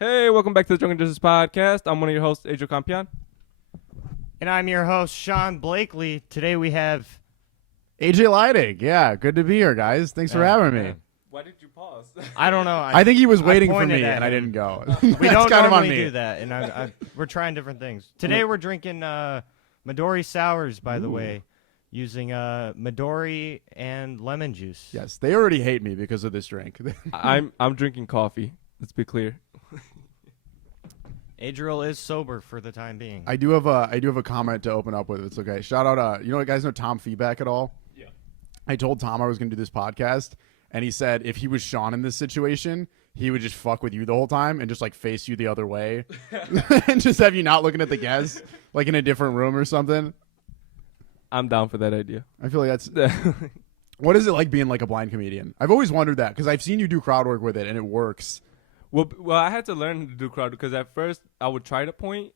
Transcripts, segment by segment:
Hey, welcome back to the Drunken Justice Podcast. I'm one of your hosts, Adriel Campion. And I'm your host, Sean Blakely. Today we have... AJ Lighting. Yeah, good to be here, guys. Thanks for having me. Why did you pause? I don't know. I think he was waiting for pointed me, at and I him. didn't go. We That's don't kind of on normally me. do that, and we're trying different things. Today we're drinking Midoris sours, by the way, using Midori and lemon juice. Yes, they already hate me because of this drink. I'm drinking coffee. Let's be clear. Adriel is sober for the time being. I do have a comment to open up with. It's okay. Shout out. You guys know Tom Feedback at all? Yeah. I told Tom I was going to do this podcast, and he said if he was Sean in this situation, he would just fuck with you the whole time and just like face you the other way, and just have you not looking at the guests, like in a different room or something. I'm down for that idea. I feel like that's. What is it like being like a blind comedian? I've always wondered that because I've seen you do crowd work with it, and it works. Well, I had to learn to do crowd because at first I would try to point,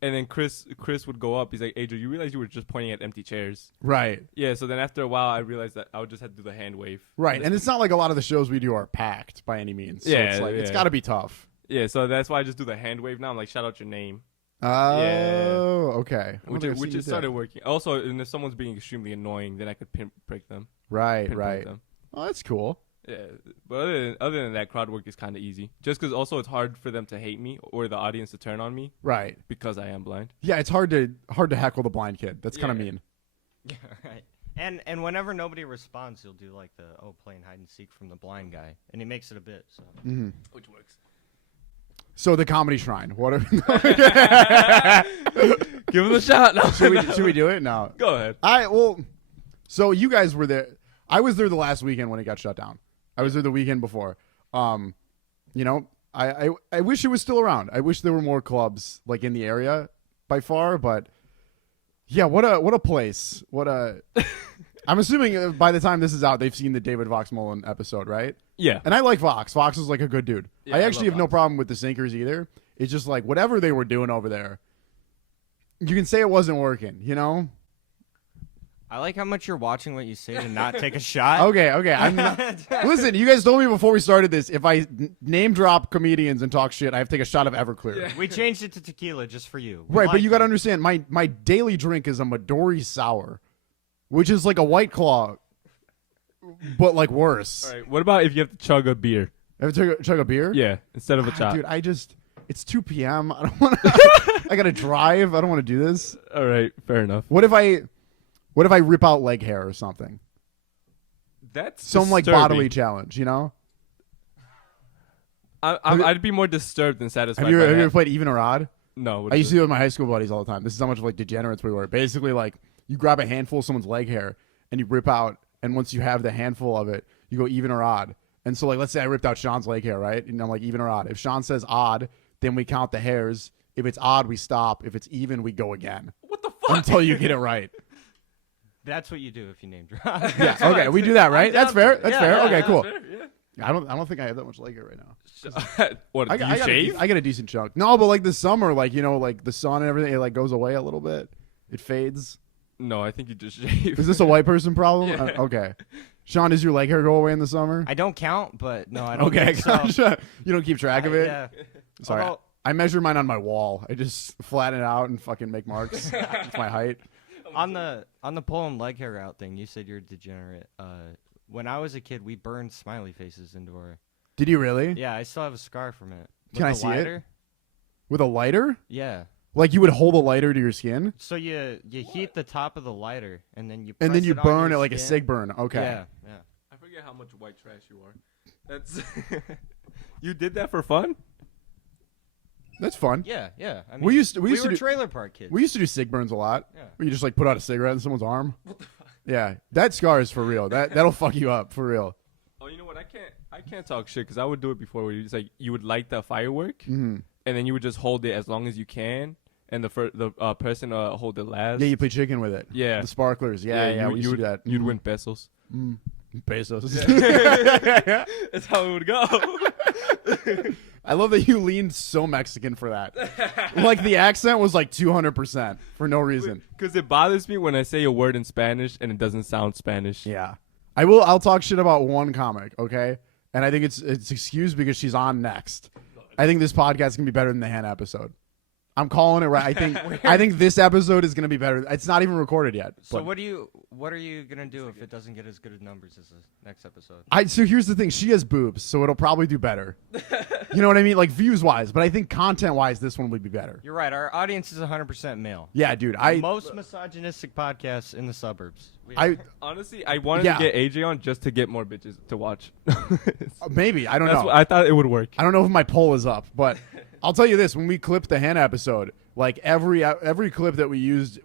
and then Chris would go up. He's like, Adriel, you realize you were just pointing at empty chairs. Right. Yeah, so then after a while, I realized that I would just have to do the hand wave. Right, and it's not like a lot of the shows we do are packed by any means. So Yeah, it's like it's yeah. got to be tough. Yeah, so that's why I just do the hand wave now. I'm like, shout out your name. Oh, okay. I Which don't think I've seen it you started do. working. Also, and if someone's being extremely annoying, then I could pinprick them. Right, Pinpoint right. them. Oh, that's cool. Yeah, but other than that, crowd work is kind of easy. Just because also it's hard for them to hate me or the audience to turn on me Right. because I am blind. Yeah, it's hard to heckle the blind kid. That's kind of Yeah. mean. Yeah, right. And whenever nobody responds, you'll do like the playing hide and seek from the blind guy, and he makes it a bit. So Which works. So the Comedy Shrine. What? Give him a shot. No, Should we do it? No. Go ahead. So you guys were there. I was there the last weekend when it got shut down. I was there the weekend before. I wish it was still around. I wish there were more clubs like in the area by far, but yeah, what a place. I'm assuming by the time this is out, they've seen the David Vox Mullen episode, right? Yeah. And I like Vox. Vox is like a good dude. Yeah, I I actually love have no Vox. problem with the Sinkers either. It's just like whatever they were doing over there, you can say it wasn't working, you know? I like how much you're watching what you say to not take a shot. Okay. I'm not, listen, you guys told me before we started this, if I name drop comedians and talk shit, I have to take a shot of Everclear. Yeah. We changed it to tequila just for you. We Right, but like you got to it. understand, my daily drink is a Midori sour, which is like a White Claw, but like worse. All right. What about if you have to chug a beer? Ever chug a beer? Yeah, instead of a shot. Dude, it's 2 p.m. I don't want to, I got to drive. I don't want to do this. All right. Fair enough. What if I rip out leg hair or something? That's Some like disturbing. bodily challenge, you know? I'd be more disturbed than satisfied. Have you by ever that. played even or odd? No. What I is used to it? do it with my high school buddies all the time. This is how much of like degenerates we were. Basically, like you grab a handful of someone's leg hair and you rip out, and once you have the handful of it, you go even or odd. And so, like, let's say I ripped out Sean's leg hair, right? And I'm like even or odd. If Sean says odd, then we count the hairs. If it's odd, we stop. If it's even, we go again What the fuck? until you get it right. That's what you do if you name drop. Yeah. Okay, we do that, right? That's fair. That's Yeah, fair. yeah, Okay, yeah. cool. Yeah. I don't think I have that much leg hair right now. What? Do you got shave? I get a decent chunk. No, but like the summer, like like the sun and everything, it like goes away a little bit. It fades. No, I think you just shave. Is this a white person problem? Yeah. Okay. Sean, does your leg hair go away in the summer? I don't count, but no, I don't Okay, think so. gotcha. You don't keep track of it? Yeah. Sorry. Although- I measure mine on my wall. I just flatten it out and fucking make marks. It's my height. On the pulling leg hair out thing, you said you're a degenerate. When I was a kid, we burned smiley faces into our. Did you really? Yeah, I still have a scar from it. Can I With a see it? lighter? With a lighter? Yeah. Like you would hold a lighter to your skin? So you heat the top of the lighter and then you And then you on burn it your like a skin. sig burn. Okay. Yeah, yeah. I forget how much white trash you are. That's. You did that for fun? That's fun. Yeah, yeah. I mean, We used to we were do trailer park kids. we used to do sig burns a lot. Yeah. Where you just like put out a cigarette in someone's arm. What the fuck? Yeah. That scar is for real. That'll fuck you up for real. Oh, you know what? I can't talk shit because I would do it before. Where you just like you would light the firework and then you would just hold it as long as you can, and the person hold it last. Yeah, you play chicken with it. Yeah. The sparklers. Yeah, we used to do that. You'd win pesos. Pesos. That's how it would go. I love that you leaned so Mexican for that. Like the accent was like 200% for no reason. Because it bothers me when I say a word in Spanish and it doesn't sound Spanish. Yeah. I'll talk shit about one comic, okay? And I think it's excused because she's on next. I think this podcast can be better than the Hannah episode. I'm calling it right. I think this episode is going to be better. It's not even recorded yet. So but what are you gonna do if it doesn't get as good as numbers as the next episode? So here's the thing. She has boobs, so it'll probably do better. You know what I mean? Like views wise, but I think content wise, this one would be better. You're right. Our audience is 100% male. Yeah, dude. Most misogynistic podcasts in the suburbs. Honestly, I wanted to get AJ on just to get more bitches to watch. Maybe. I don't know. I thought it would work. I don't know if my poll is up, but I'll tell you this: when we clipped the Hannah episode, like every clip that we used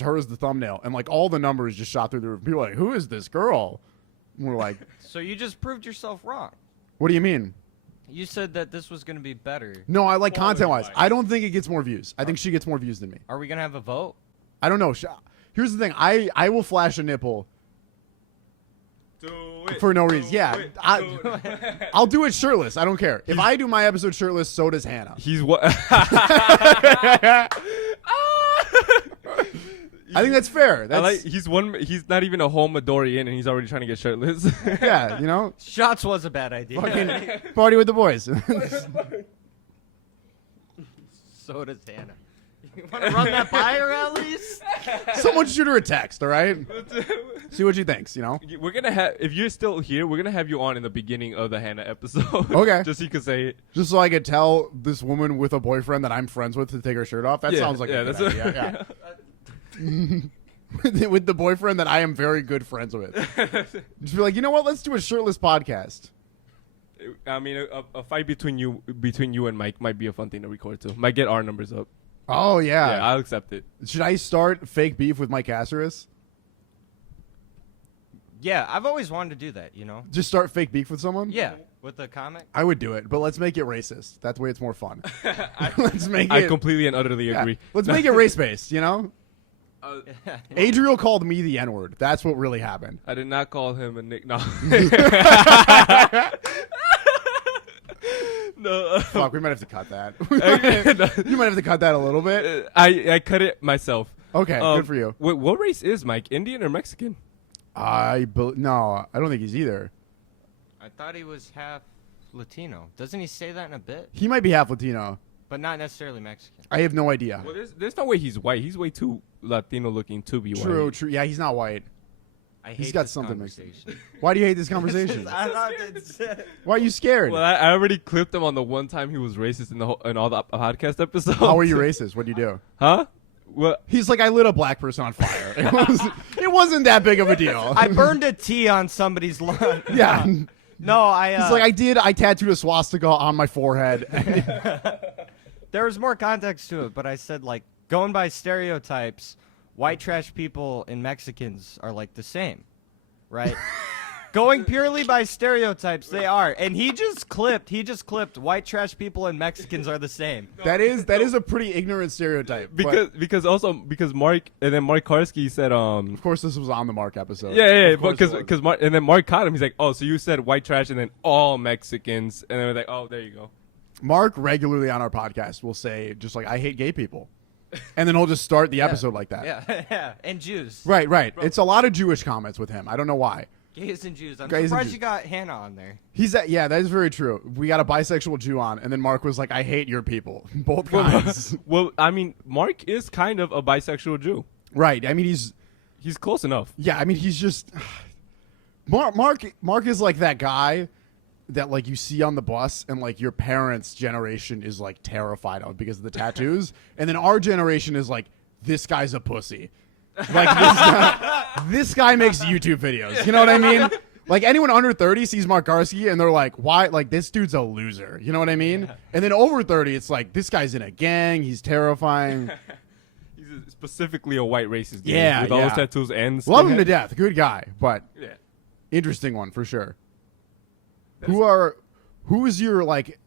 her as the thumbnail, and like all the numbers just shot through the roof. People were like, "Who is this girl?" And we're like, "So you just proved yourself wrong." What do you mean? You said that this was going to be better. No, I like content-wise. I don't think it gets more views. I think she gets more views than me. Are we going to have a vote? I don't know. Here's the thing. I will flash a nipple. Do it. For no reason. Yeah. I'll do it shirtless. I don't care. If I do my episode shirtless, so does Hannah. He's what? I think that's fair. He's not even a whole Midori in, and he's already trying to get shirtless. Yeah, you know. Shots was a bad idea. Fucking party with the boys. So does Hannah. You want to run that by her at least? Someone shoot her a text, all right? See what she thinks, you know? We're going to have, if you're still here, we're going to have you on in the beginning of the Hannah episode. Okay. Just so you can say it. Just so I could tell this woman with a boyfriend that I'm friends with to take her shirt off. That sounds like a good idea. Yeah. With the boyfriend that I am very good friends with. Just be like, you know what? Let's do a shirtless podcast. I mean, a fight between you and Mike might be a fun thing to record too. Might get our numbers up. Oh, yeah. Yeah, I'll accept it. Should I start fake beef with Mike Caceres? Yeah, I've always wanted to do that, you know? Just start fake beef with someone? Yeah, with a comic? I would do it, but let's make it racist. That's the way it's more fun. I completely and utterly agree. Let's make it race-based, you know? Adriel called me the N-word. That's what really happened. I did not call him a nick. No. No. Fuck, we might have to cut that. You might have to cut that a little bit. I cut it myself. Okay, good for you. What race is Mike? Indian or Mexican? No, I don't think he's either. I thought he was half Latino. Doesn't he say that in a bit? He might be half Latino. But not necessarily Mexican. I have no idea. Well, there's no way he's white. He's way too Latino looking to be white. True. Yeah, he's not white. He's got something mixed. Why do you hate this conversation? Why are you scared? Well, I already clipped him on the one time he was racist in all the podcast episodes. How were you racist? What did you do? Huh? Well, he's like, I lit a black person on fire. It wasn't that big of a deal. I burned a T on somebody's lawn. Yeah. No, He's like, I tattooed a swastika on my forehead. There was more context to it, but I said, like, going by stereotypes, white trash people and Mexicans are, like, the same, right? Going purely by stereotypes, they are. And he just clipped white trash people and Mexicans are the same. That is a pretty ignorant stereotype. Because Mark, and then Mark Karski said, of course this was on the Mark episode. Yeah, because Mark, and then Mark caught him. He's like, oh, so you said white trash and then all Mexicans, and then we're like, oh, there you go. Mark regularly on our podcast will say just like, I hate gay people. And then he'll just start the episode like that. Yeah, and Jews. Right. Bro. It's a lot of Jewish comments with him. I don't know why. Gays and Jews. I'm Gays surprised you got Hannah on there. Yeah, that is very true. We got a bisexual Jew on, and then Mark was like, I hate your people. Both guys. Well, I mean, Mark is kind of a bisexual Jew. Right. I mean, he's close enough. Yeah, I mean, he's just... Mark is like that guy that like you see on the bus and like your parents' generation is like terrified of because of the tattoos. And then our generation is like, this guy's a pussy. Like this guy makes YouTube videos. You know what I mean? Like anyone under 30 sees Mark Garski and they're like, why? Like this dude's a loser. You know what I mean? And then over 30, it's like, this guy's in a gang. He's terrifying. He's specifically a white racist gang. Yeah. With all those tattoos and love him to death. Good guy. But yeah. Interesting one for sure. Who is your like,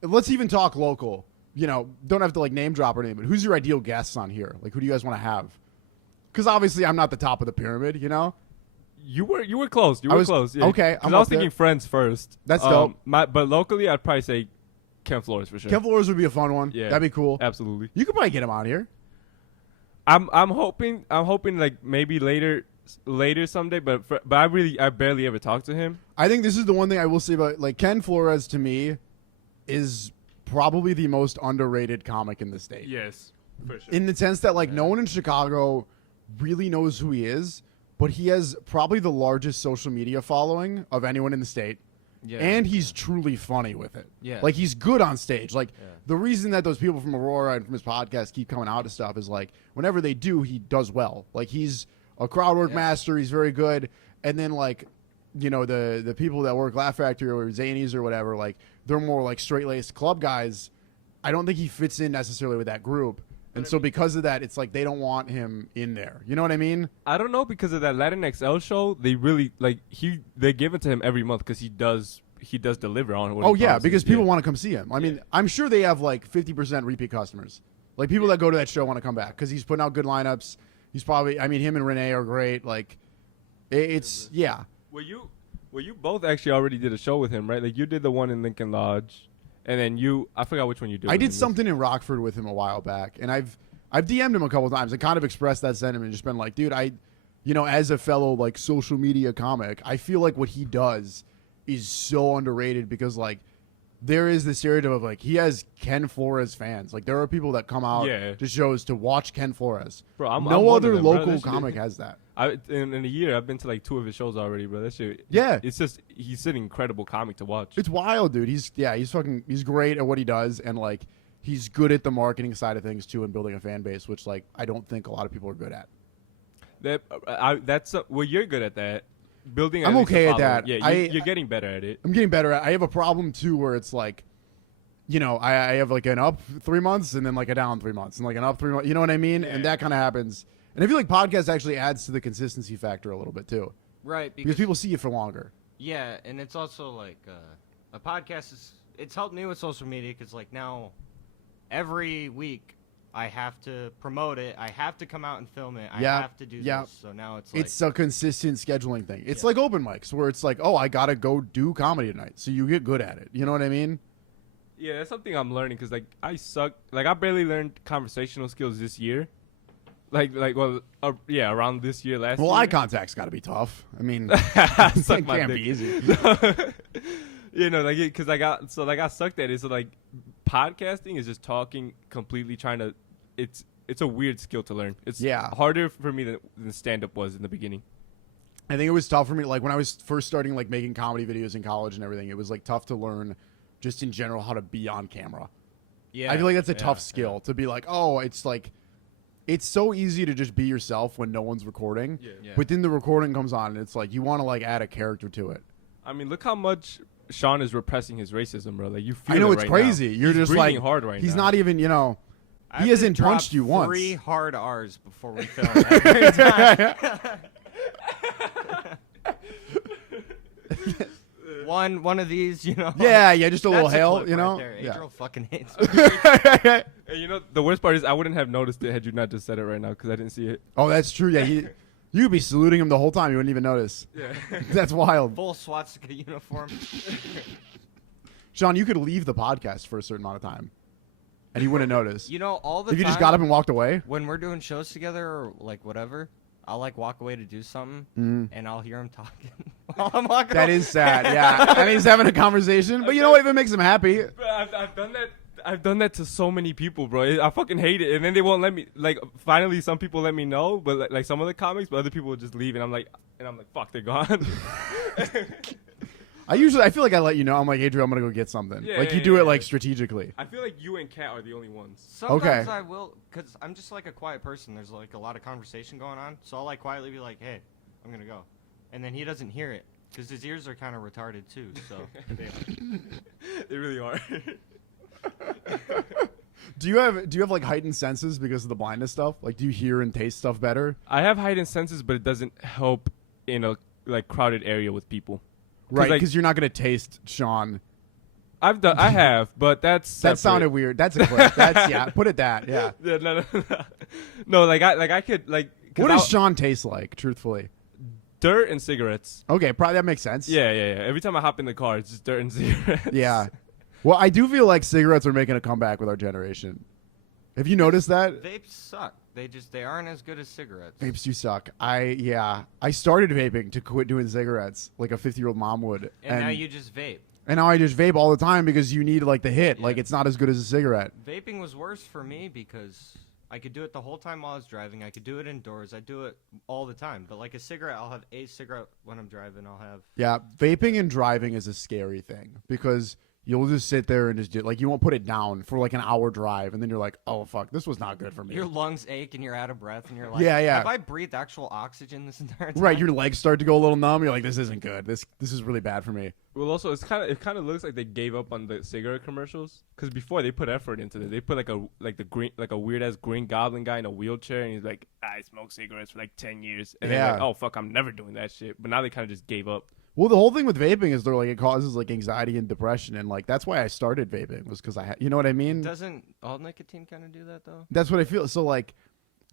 let's even talk local, you know, don't have to like name drop or anything, but who's your ideal guests on here? Like who do you guys want to have? Because obviously I'm not the top of the pyramid, you know? You were close. You were close. Yeah. Okay. Because I was thinking Friends first. That's dope. But locally, I'd probably say Ken Flores for sure. Ken Flores would be a fun one. Yeah. That'd be cool. Absolutely. You could probably get him on here. I'm hoping like maybe later someday, but I barely ever talk to him. I think this is the one thing I will say about like Ken Flores to me is probably the most underrated comic in the state. Yes, for sure. In the sense that like no one in Chicago really knows who he is, but he has probably the largest social media following of anyone in the state. Yeah, and he's truly funny with it. Yeah. Like, he's good on stage. Like, the reason that those people from Aurora and from his podcast keep coming out to stuff is, like, whenever they do, he does well. Like, he's a crowd work master. He's very good. And then, like, you know, the people that work Laugh Factory or Zanies or whatever, like, they're more, like, straight-laced club guys. I don't think he fits in necessarily with that group. And so because of that, it's like they don't want him in there. You know what I mean? I don't know, because of that Latin XL show, they really like they give it to him every month because he does deliver on what Oh he yeah, promises. because people want to come see him. I mean, I'm sure they have like 50% repeat customers. Like people that go to that show want to come back because he's putting out good lineups. He's probably, I mean, him and Renee are great. Like, it's yeah. Well, you both actually already did a show with him, right? Like you did the one in Lincoln Lodge. And then I forgot which one you did. I did something in Rockford with him a while back, and I've DM'd him a couple of times and kind of expressed that sentiment, and just been like, dude, as a fellow like social media comic, I feel like what he does is so underrated because like there is the stereotype of like he has Ken Flores fans. Like there are people that come out to shows to watch Ken Flores. Bro, I'm no one other of them, bro. local comic has that. In a year, I've been to like 2 of his shows already, bro. That shit. Yeah. It's just he's an incredible comic to watch. It's wild, dude. He's great at what he does, and like he's good at the marketing side of things too, and building a fan base, which like I don't think a lot of people are good at. Well, you're good at that. Building. I'm okay at that. Yeah, you're getting better at it. I'm getting better at. I have a problem too, where it's like, you know, I have like an up 3 months and then like a down 3 months and like an up 3 months. You know what I mean? Yeah. And that kind of happens. And I feel like podcast actually adds to the consistency factor a little bit too. Right. Because people see you for longer. Yeah, and it's also like a podcast it's helped me with social media because like now every week I have to promote it. I have to come out and film it. I have to do this. So now it's like... It's a consistent scheduling thing. It's like open mics where it's like, oh, I got to go do comedy tonight. So you get good at it. You know what I mean? Yeah, that's something I'm learning because like I suck. Like I barely learned conversational skills this year. Around this year, last year. Well, eye contact's got to be tough. I mean, it can't be easy. You know, like, because I got sucked at it. So, like, podcasting is just talking completely it's a weird skill to learn. It's harder for me than stand-up was in the beginning. I think it was tough for me. Like, when I was first starting, like, making comedy videos in college and everything, it was, like, tough to learn just in general how to be on camera. Yeah. I feel like that's a tough skill to be like, oh, it's like... It's so easy to just be yourself when no one's recording. Yeah. But then the recording comes on, and it's like you want to like add a character to it. I mean, look how much Sean is repressing his racism, bro. Like you feel. I know it it's right crazy. Now. You're he's just like hard right he's now. not even. You know, he hasn't punched you once. 3 hard R's before we film every time. One of these, you know. Yeah, just a little That's a hail, clip you know. Right there. Yeah. Adriel fucking hates me. And you know, the worst part is I wouldn't have noticed it had you not just said it right now because I didn't see it. Oh, that's true. Yeah, you'd be saluting him the whole time. You wouldn't even notice. Yeah. That's wild. Full swastika uniform. Sean, you could leave the podcast for a certain amount of time, and he wouldn't notice. You know, all the if time. you just got up and walked away. When we're doing shows together or like whatever, I'll like walk away to do something, and I'll hear him talking while I'm walking. That is sad. Yeah, and he's having a conversation. But you know what? If it makes him happy. Bro, I've done that. I've done that to so many people, bro. I fucking hate it. And then they won't let me. Like, finally, some people let me know, but like some of the comics, but other people will just leave, and I'm like, fuck, they're gone. I feel like I let you know. I'm like, Adriel, I'm gonna go get something. Yeah, like you do it like strategically. I feel like you and Kat are the only ones. Sometimes I will, because I'm just like a quiet person. There's like a lot of conversation going on, so I'll like quietly be like, hey, I'm gonna go, and then he doesn't hear it because his ears are kind of retarded too. So they really are. Do you have like heightened senses because of the blindness stuff? Like, do you hear and taste stuff better? I have heightened senses, but it doesn't help in a like crowded area with people. Right, because you're not gonna taste Sean. I have, but that's that sounded weird. That's a clip. That's put it that. Yeah. No, I could like. What does Sean taste like? Truthfully. Dirt and cigarettes. Okay, probably that makes sense. Yeah. Every time I hop in the car, it's just dirt and cigarettes. Yeah. Well, I do feel like cigarettes are making a comeback with our generation. Have you noticed that? Vapes suck. They aren't as good as cigarettes. Vapes do suck. I started vaping to quit doing cigarettes like a 50-year-old mom would. And now you just vape. And now I just vape all the time because you need like the hit. Yeah. Like it's not as good as a cigarette. Vaping was worse for me because I could do it the whole time while I was driving. I could do it indoors. I do it all the time. But like a cigarette, I'll have a cigarette when I'm driving. I'll have. Yeah, vaping and driving is a scary thing because you'll just sit there and just do like you won't put it down for like an hour drive, and then you're like, oh fuck, this was not good for me. Your lungs ache and you're out of breath, and you're like, Yeah. have I breathed actual oxygen this entire time? Right, your legs start to go a little numb. You're like, this isn't good. This is really bad for me. Well, also, it kind of looks like they gave up on the cigarette commercials because before they put effort into it. They put like a weird ass Green Goblin guy in a wheelchair, and he's like, I smoked cigarettes for like 10 years, and they're like, oh fuck, I'm never doing that shit. But now they kind of just gave up. Well, the whole thing with vaping is they're like it causes like anxiety and depression, and like that's why I started vaping was because I had, you know what I mean? Doesn't all nicotine kind of do that though? That's what I feel. So like,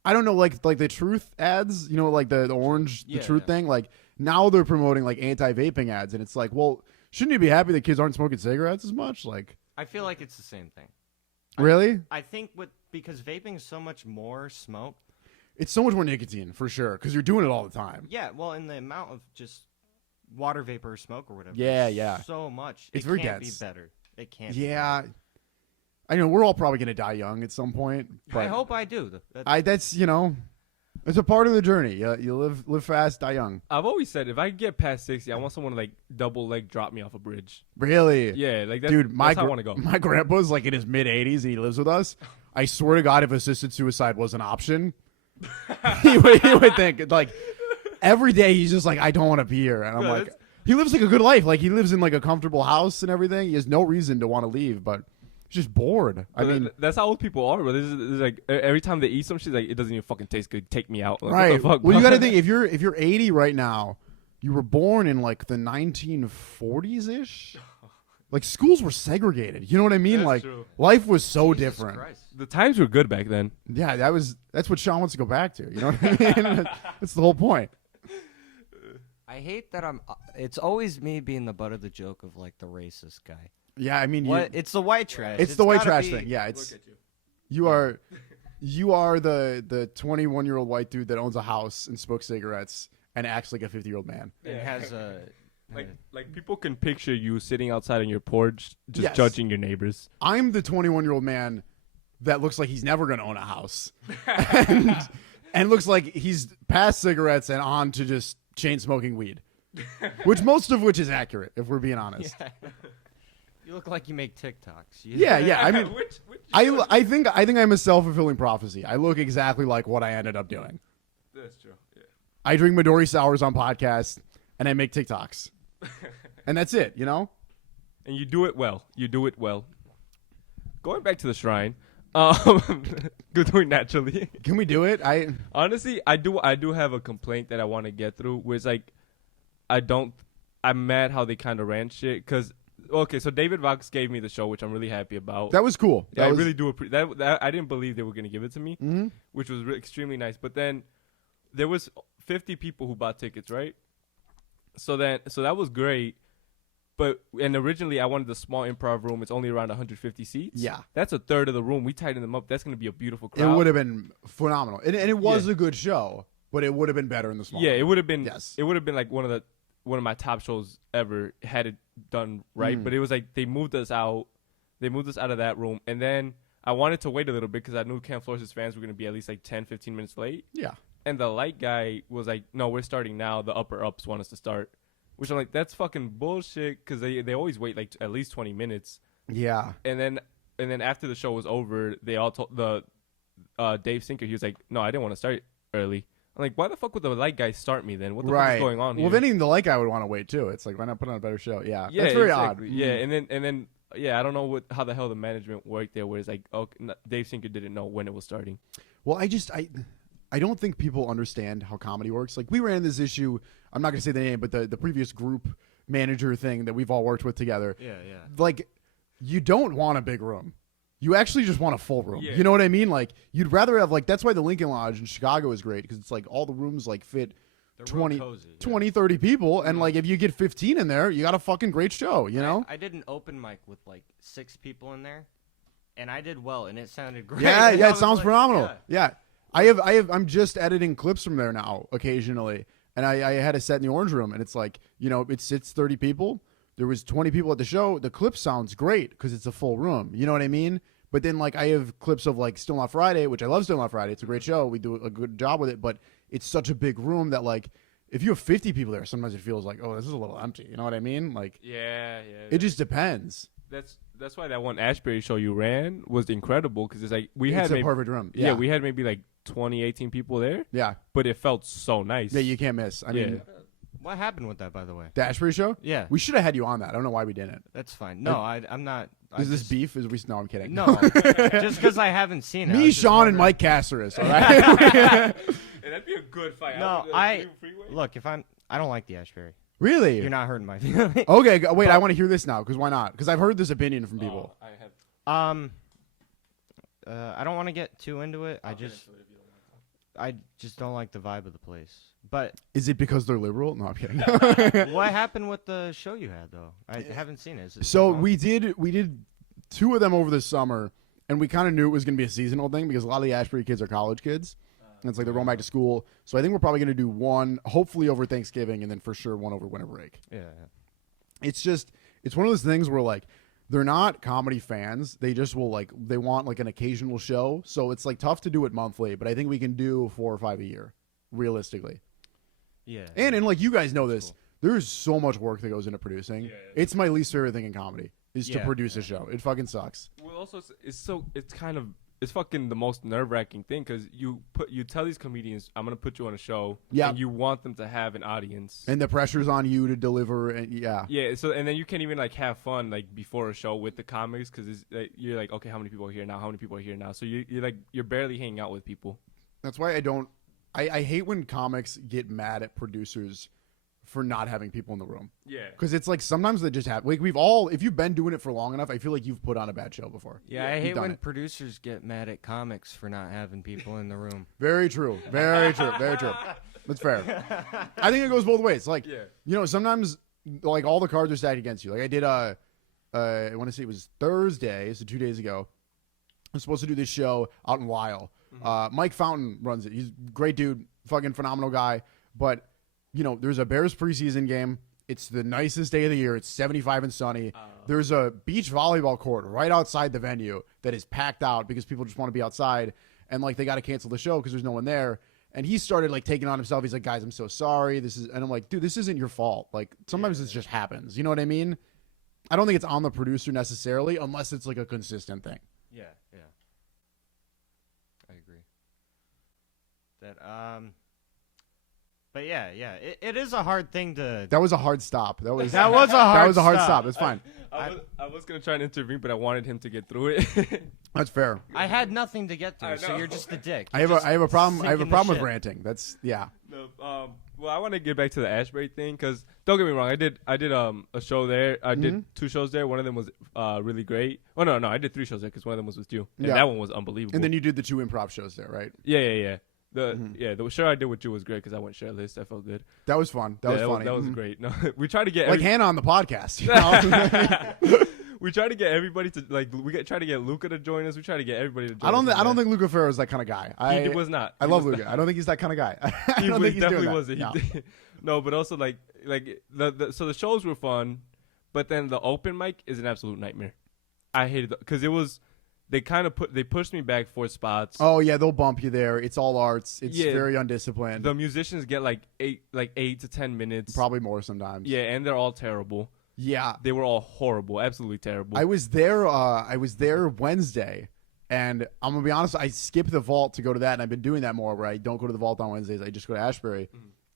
I don't know, like the Truth ads, you know, like the orange, the Truth thing. Like now they're promoting like anti-vaping ads, and it's like, well, shouldn't you be happy that kids aren't smoking cigarettes as much? Like, I feel like it's the same thing. Really? I think because vaping is so much more smoke. It's so much more nicotine for sure because you're doing it all the time. Yeah, well, and the amount of just water vapor or smoke or whatever. Yeah. So much. It's it very can't dense. be better. It can't. Yeah. Be better. I know we're all probably gonna die young at some point. But I hope I do. That's you know, it's a part of the journey. You live fast, die young. I've always said if I get past 60, I want someone to like double leg drop me off a bridge. Really? Yeah, like Dude, that's how I want to go. My grandpa's like in his mid-80s and he lives with us. I swear to God, if assisted suicide was an option, he would think like every day he's just like, I don't want to be here, and I'm like, he lives like a good life. Like he lives in like a comfortable house and everything. He has no reason to want to leave, but he's just bored. I mean, that's how old people are. But this is like every time they eat some shit, like it doesn't even fucking taste good. Take me out. Like, right. What the fuck, well, you bro? got to think if you're 80 right now, you were born in like the 1940s ish. Like schools were segregated. You know what I mean? That's like true. life was so Jesus different. Christ. The times were good back then. Yeah, that's what Sean wants to go back to. You know what I mean? That's the whole point. I hate that it's always me being the butt of the joke of like the racist guy. Yeah, I mean, It's the white trash. it's the white gotta trash be- thing. Yeah, it's Look at you are the 21-year-old white dude that owns a house and smokes cigarettes and acts like a 50-year-old man. And Yeah. has a Like people can picture you sitting outside on your porch, just Yes. judging your neighbors. I'm the 21-year-old man that looks like he's never going to own a house, and looks like he's past cigarettes and on to just chain smoking weed, most of which is accurate if we're being honest. Yeah. You look like you make TikToks. Yeah. I mean, which I think I'm a self-fulfilling prophecy. I look exactly like what I ended up doing. That's true. Yeah. I drink Midoris sours on podcasts and I make TikToks, and that's it. You know. And you do it well. Going back to the shrine, doing naturally. Can we do it? Honestly, I do have a complaint that I want to get through, where it's like, I'm mad how they kind of ran shit, because, okay, so David Vox gave me the show, which I'm really happy about. That was cool. Yeah, I really do appreciate that. I didn't believe they were going to give it to me, Mhm. which was extremely nice. But then there was 50 people who bought tickets, right? So that was great. And originally I wanted the small improv room. It's only around 150 seats. Yeah. That's a third of the room. We tightened them up. That's going to be a beautiful crowd. It would have been phenomenal, and it was a good show, but it would have been better in the small. Yeah, room. it would have been. Yes. It would have been like one of my top shows ever had it done right. But it was like they moved us out. They moved us out of that room, and then I wanted to wait a little bit because I knew Camp Flores' fans were going to be at least like 10, 15 minutes late. Yeah. And the light guy was like, "No, we're starting now. The upper ups want us to start." Which I'm like, that's fucking bullshit, because they always wait like at least 20 minutes. Yeah. And then after the show was over, they all told Dave Sinker, he was like, "No, I didn't want to start early." I'm like, why the fuck would the light guy start me then? What the fuck is going on here? Well, if anything, the light guy would want to wait too. It's like, why not put on a better show? Yeah. Yeah, That's very exactly. odd. Yeah, and then I don't know how the hell the management worked there, where it's like, Dave Sinker didn't know when it was starting. Well, I don't think people understand how comedy works. Like, we ran into this issue. I'm not going to say the name, but the previous group manager thing that we've all worked with together. Yeah. Like, you don't want a big room. You actually just want a full room. Yeah. You know what I mean? Like, you'd rather have, like, that's why the Lincoln Lodge in Chicago is great, because it's like all the rooms like fit They're 20, real cozy, 20, 30 people. And like, if you get 15 in there, you got a fucking great show, you know? I did an open mic with like 6 people in there, and I did well, and it sounded great. Yeah, And I it was sounds like, phenomenal. yeah. Yeah. I'm just editing clips from there now occasionally. And I had a set in the Orange Room, and it's like, you know, it sits 30 people. there was 20 people at the show. The clip sounds great because it's a full room. You know what I mean? But then like I have clips of like Still Not Friday, which I love Still Not Friday. It's a great show. We do a good job with it, but it's such a big room that like if you have 50 people there, sometimes it feels like, oh, this is a little empty. You know what I mean? Like it just depends. That's why that one Ashbury show you ran was incredible because it's like it's a perfect room. Yeah, we had maybe like 20, 18 people there. Yeah, but it felt so nice. Yeah, you can't miss. I mean. What happened with that, by the way? The Ashbury show? Yeah. We should have had you on that. I don't know why we didn't. That's fine. No, I'm not. Is this beef? No, I'm kidding. No. Just because I haven't seen it. Me, Sean, and Mike Caceres, all right? And that'd be a good fight. No, look, I don't like the Ashbury. Really? You're not hurting my feelings. Okay, wait, I want to hear this now, because why not? Because I've heard this opinion from people. I have. I don't want to get too into it. I just don't like the vibe of the place. But is it because they're liberal? No, I'm kidding. What happened with the show you had though? I haven't seen it. So we did 2 of them over the summer, and we kind of knew it was going to be a seasonal thing because a lot of the Ashbury kids are college kids. And it's like they're going back to school. So I think we're probably going to do one, hopefully over Thanksgiving, and then for sure one over winter break. Yeah. It's one of those things where like they're not comedy fans. They just will like they want like an occasional show. So it's like tough to do it monthly, but I think we can do 4 or 5 a year, realistically. Yeah. And like you guys know this, cool. There's so much work that goes into producing. Yeah. It's my least favorite thing in comedy is to produce a show. It fucking sucks. Well, also it's fucking the most nerve-wracking thing because you tell these comedians, I'm gonna put you on a show, and you want them to have an audience, and the pressure's on you to deliver, and so and then you can't even like have fun like before a show with the comics because you're like, okay, how many people are here now? How many people are here now? So you're barely hanging out with people. That's why I hate when comics get mad at producers for not having people in the room. Yeah. Because it's like sometimes they just have, like if you've been doing it for long enough, I feel like you've put on a bad show before. Yeah, I hate when producers get mad at comics for not having people in the room. Very true. Very true. Very true. That's fair. I think it goes both ways. Like, sometimes like all the cards are stacked against you. Like I did, I want to say it was Thursday, so 2 days ago. I was supposed to do this show out in Lyle. Mike Fountain runs it. He's a great dude, fucking phenomenal guy. But, there's a Bears preseason game. It's the nicest day of the year. It's 75 and sunny. There's a beach volleyball court right outside the venue that is packed out because people just want to be outside. And, like, they got to cancel the show because there's no one there. And he started, like, taking on himself. He's like, guys, I'm so sorry. And I'm like, dude, this isn't your fault. Like, sometimes this just happens. You know what I mean? I don't think it's on the producer necessarily unless it's, like, a consistent thing. Yeah. I agree. But it is a hard thing to. That was a hard stop. That was a hard stop. It's fine. I was gonna try and intervene, but I wanted him to get through it. That's fair. I had nothing to get through, so you're just a dick. I have a problem. I have a problem with ranting. That's No, well, I want to get back to the Ashbury thing because don't get me wrong. I did a show there. I did 2 shows there. One of them was really great. Oh no, I did 3 shows there because one of them was with you, and that one was unbelievable. And then you did the 2 improv shows there, right? Yeah. The show I did with you was great because I went shirtless. I felt good. That was fun. That was funny. That was great. No, we tried to get like Hannah on the podcast. You know? We try to get everybody to try to get Luca to join us. We try to get everybody to join us. I don't think Luca Ferro is that kind of guy. He was not. I love Luca. I don't think he's that kind of guy. I don't think he's definitely doing wasn't. that. No, but also so the shows were fun, but then the open mic is an absolute nightmare. I hated it because it was. They pushed me back 4 spots. Oh yeah, they'll bump you there. It's all arts. It's very undisciplined. The musicians get like 8 to 10 minutes, probably more sometimes. Yeah, and they're all terrible. Yeah, they were all horrible, absolutely terrible. I was there Wednesday, and I'm gonna be honest. I skipped the vault to go to that, and I've been doing that more. Where I don't go to the vault on Wednesdays. I just go to Ashbury,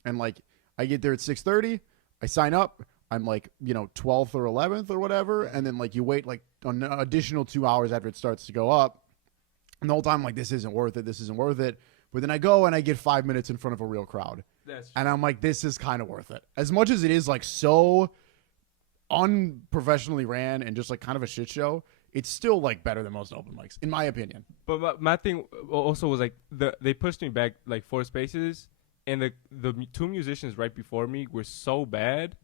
and like I get there at 6:30. I sign up. I'm like 12th or 11th or whatever, and then like you wait like an additional 2 hours after it starts to go up, and the whole time I'm like, this isn't worth it. But then I go and I get 5 minutes in front of a real crowd, and I'm like, this is kind of worth it. As much as it is like so unprofessionally ran and just like kind of a shit show, it's still like better than most open mics in my opinion. But my thing also was like they pushed me back like 4 spaces, and the 2 musicians right before me were so bad.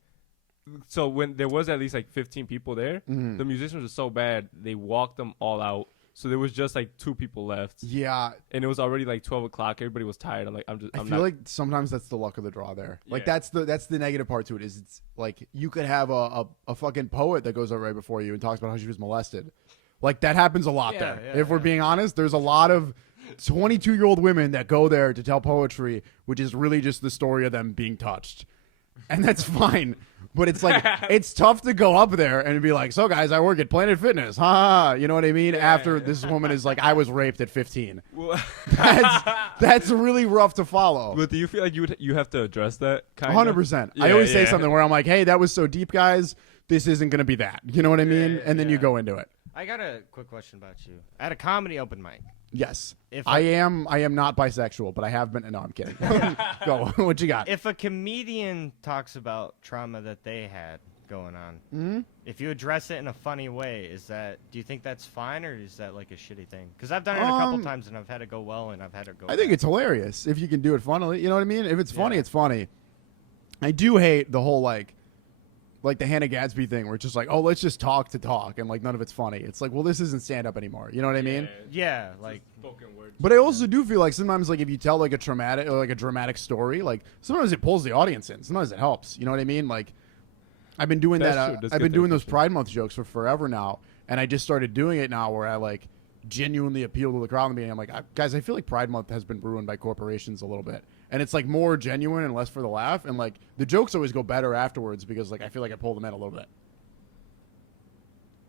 So when there was at least like 15 people there, the musicians were so bad they walked them all out. So there was just like 2 people left. Yeah. And it was already like 12 o'clock. Everybody was tired. I'm like, I feel like sometimes that's the luck of the draw there. Like Yeah. that's the negative part to it is it's like you could have a fucking poet that goes out right before you and talks about how she was molested. Like that happens a lot there. If we're being honest, there's a lot of 22-year-old women that go there to tell poetry, which is really just the story of them being touched. And that's fine. But it's like, it's tough to go up there and be like, so guys, I work at Planet Fitness. Ha ha. You know what I mean? After this woman is like, I was raped at 15. That's really rough to follow. But do you feel like you have to address that? 100%. I always say something where I'm like, hey, that was so deep, guys. This isn't going to be that. You know what I mean? And then you go into it. I got a quick question about you. At a comedy open mic. Yes. I am not bisexual, but I have been. No, I'm kidding. Go. What you got? If a comedian talks about trauma that they had going on, if you address it in a funny way, do you think that's fine, or is that like a shitty thing? Because I've done it a couple times, and I've had it go well, and I've had it go I think it's hilarious if you can do it funnily. You know what I mean? If it's funny, it's funny. I do hate the whole like the Hannah Gadsby thing where it's just like, oh, let's just talk to talk and like none of it's funny. It's like, well, this isn't stand up anymore. You know what I mean? Yeah, like spoken word. But I also do feel like sometimes like if you tell like a traumatic or like a dramatic story, like sometimes it pulls the audience in. Sometimes it helps. You know what I mean? Like I've been doing that. I've been doing those Pride Month jokes for forever now, and I just started doing it now where I like genuinely appeal to the crowd and being, I'm like, guys, I feel like Pride Month has been ruined by corporations a little bit. And it's like more genuine and less for the laugh. And like the jokes always go better afterwards because like I feel like I pull them in a little bit.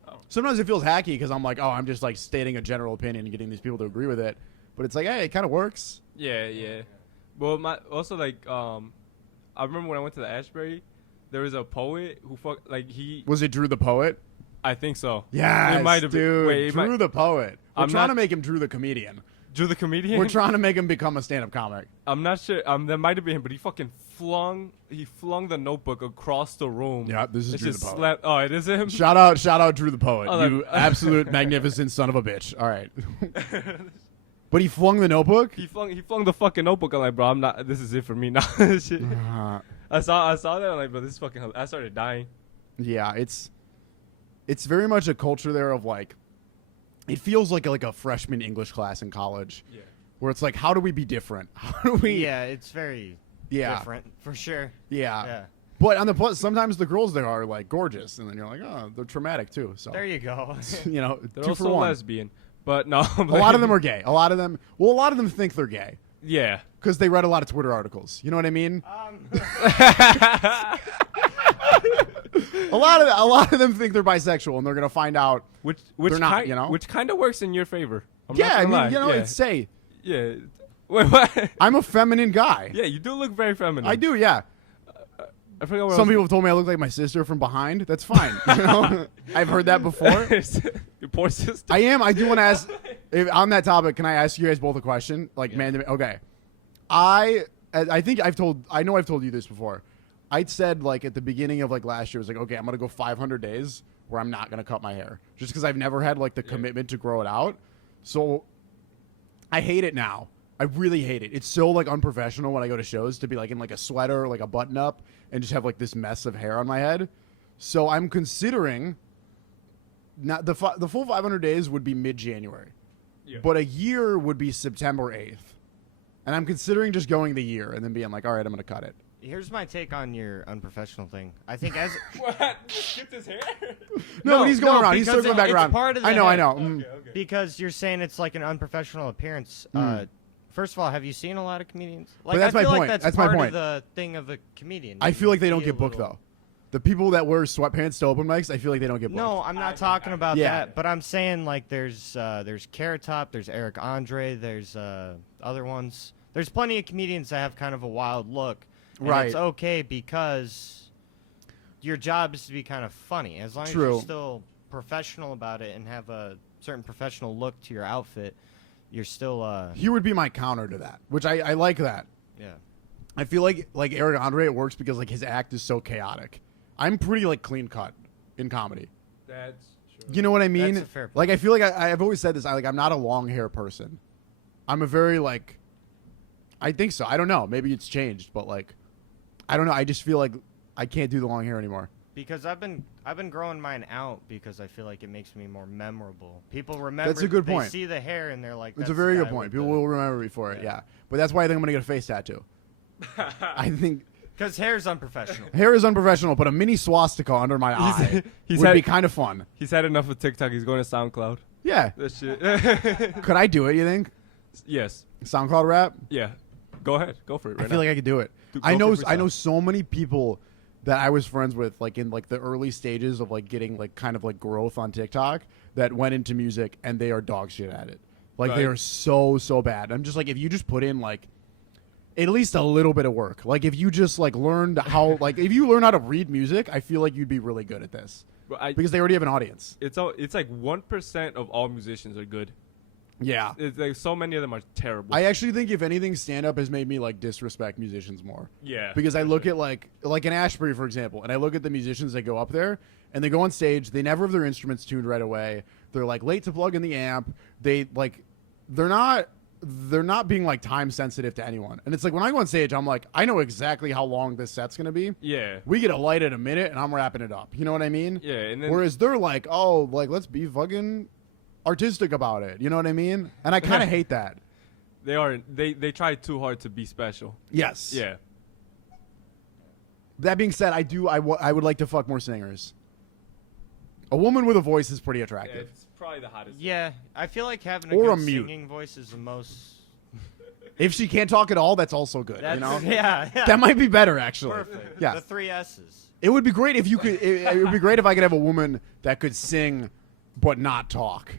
Oh. Sometimes it feels hacky because I'm like, oh, I'm just like stating a general opinion and getting these people to agree with it. But it's like, hey, it kind of works. Yeah. Well, also like I remember when I went to the Ashbury, there was a poet who Was it Drew the Poet? I think so. Yeah, it might have dude. Wait, Drew the Poet. We're I'm trying to not- make him Drew the Comedian. Drew the Comedian. We're trying to make him become a stand-up comic. I'm not sure. That might have been him, but he fucking flung the notebook across the room. Yeah, this is It Drew the just Poet. slapped. Oh, it is him. Shout out Drew the Poet. Oh, You absolute magnificent son of a bitch. All right. But he flung the notebook? He flung the fucking notebook. I'm like, bro, I'm not. This is it for me now. Shit. I saw that. I'm like, bro, this is fucking. I started dying. Yeah, it's very much a culture there of like, it feels like a freshman English class in college. Yeah. Where it's like, how do we be different? How do we? Yeah, it's very different for sure. Yeah. But on the plus, sometimes the girls there are like gorgeous, and then you're like, oh, they're traumatic too. So there you go. you know, They're 2 also for 1. lesbian, but no. A lot of them are gay. A lot of them think they're gay. Yeah. Because they read a lot of Twitter articles. You know what I mean? A lot of them think they're bisexual, and they're gonna find out which they're not. You know, which kind of works in your favor. I mean, you know, it's say. Yeah. Wait, what? I'm a feminine guy. Yeah, you do look very feminine. I do. Yeah. I forgot what Some people have told me I look like my sister from behind. That's fine. You know, I've heard that before. Your poor sister. I am. I do want to ask. On that topic, can I ask you guys both a question? Like, man, okay. I think I know I've told you this before. I'd said like at the beginning of like last year, I was like, okay, I'm gonna go 500 days where I'm not gonna cut my hair, just because I've never had like the commitment to grow it out. So I hate it now. I really hate it. It's so like unprofessional when I go to shows to be like in like a sweater or like a button up and just have like this mess of hair on my head. So I'm considering not the full 500 days would be mid-January, but a year would be September 8th, and I'm considering just going the year and then being like, all right, I'm gonna cut it. Here's my take on your unprofessional thing. I think as what? Skip his hair? No, but he's going around. He's because circling back it's around. part of the I know. head. Okay. Because you're saying it's like an unprofessional appearance. First of all, have you seen a lot of comedians? But that's I feel my like point. that's my part point. of the thing of a comedian. I feel like they don't Be get a booked little- though. The people that wear sweatpants to open mics, I feel like they don't get booked. No, I'm not talking about Yeah. that. But I'm saying like there's Carrot Top, there's Eric Andre, there's other ones. There's plenty of comedians that have kind of a wild look. And Right. it's okay because your job is to be kind of funny. As long as True. you're still professional about it and have a certain professional look to your outfit, you're still He would be my counter to that, which I like that. yeah. I feel like Eric Andre, it works because like his act is so chaotic. I'm pretty like clean cut in comedy. That's true. You know what I mean? That's a fair point. Like I feel like I've always said this. I'm not a long hair person. I'm a very like. I think so. I don't know. Maybe it's changed, but like, I don't know. I just feel like I can't do the long hair anymore. because I've been growing mine out because I feel like it makes me more memorable. People remember. That's a good point. They see the hair and they're like, That's a very good point. People will remember me for it. Yeah, but that's why I think I'm gonna get a face tattoo. I think. Because hair's unprofessional. Hair is unprofessional, but a mini swastika under my eye would be kind of fun. He's had enough of TikTok. He's going to SoundCloud. Yeah. That shit. Could I do it, you think? Yes. SoundCloud rap? Yeah. Go ahead. Go for it right I feel now. like I could do it. Dude, I know so many people that I was friends with, like in like the early stages of like getting like kind of like growth on TikTok, that went into music and they are dog shit at it. Like they are so bad. I'm just like, if you just put in like at least a little bit of work, like if you just like learned how, like if you learn how to read music, I feel like you'd be really good at this because they already have an audience. It's like 1% of all musicians are good. Yeah. It's like so many of them are terrible. I actually think if anything, stand-up has made me like disrespect musicians more. Yeah. Because I look at like in Ashbury, for example, and I look at the musicians that go up there and they go on stage, they never have their instruments tuned right away. They're like late to plug in the amp. They're not being like time sensitive to anyone. And it's like when I go on stage, I'm like, I know exactly how long this set's gonna be. Yeah. We get a light at a minute and I'm wrapping it up. You know what I mean? Yeah. And then whereas they're like, oh, like let's be fucking artistic about it. You know what I mean? And I kind of hate that. They are. They try too hard to be special. Yes. Yeah. That being said, I would like to fuck more singers. A woman with a voice is pretty attractive. Yeah, it's probably the hottest. Yeah, I feel like having Or a a good mute. singing voice is the most. If she can't talk at all, that's also good. That's, You know? yeah. That might be better, actually. Perfect. Yeah. The 3 S's. It would be great if you could. It would be great if I could have a woman that could sing, but not talk.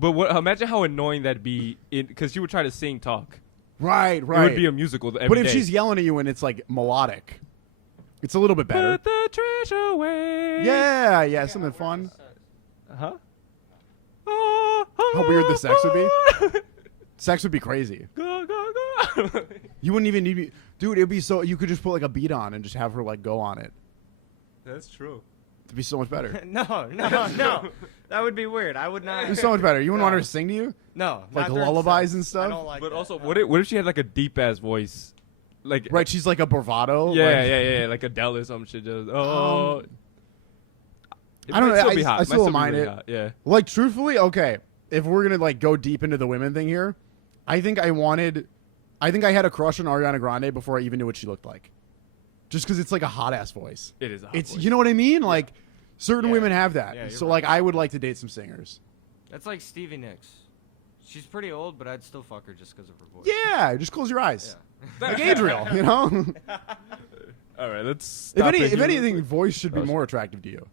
Imagine how annoying that'd be, because she would try to sing talk. Right. It would be a musical every But if day. she's yelling at you and it's like melodic, it's a little bit better. Put the trash away. Yeah, something fun. Huh? How weird the sex would be. Sex would be crazy. Go. You wouldn't even need me, dude. It'd be so you could just put like a beat on and just have her like go on it. That's true. It'd be so much better. No. That would be weird. I would not. It'd be so much better. You wouldn't want her to sing to you, No. like not during lullabies sex. and stuff. I don't like But that. also, No. what if she had like a deep ass voice, like Right? She's like a bravado. yeah, like Adele or some shit. Just I don't know. Still be I hot. still Might don't mind really it. hot, yeah. Like truthfully, okay. If we're gonna like go deep into the women thing here, I think I had a crush on Ariana Grande before I even knew what she looked like. Just because it's like a hot ass voice. It is a hot It's voice. you know what I mean? Like certain Yeah. women have that. Yeah, So you're like right. I would like to date some singers. That's like Stevie Nicks. She's pretty old, but I'd still fuck her just because of her voice. Yeah, just close your eyes. Yeah. Like Adriel, you know? All right, let's. if stop it here. anything, voice should be more attractive to you.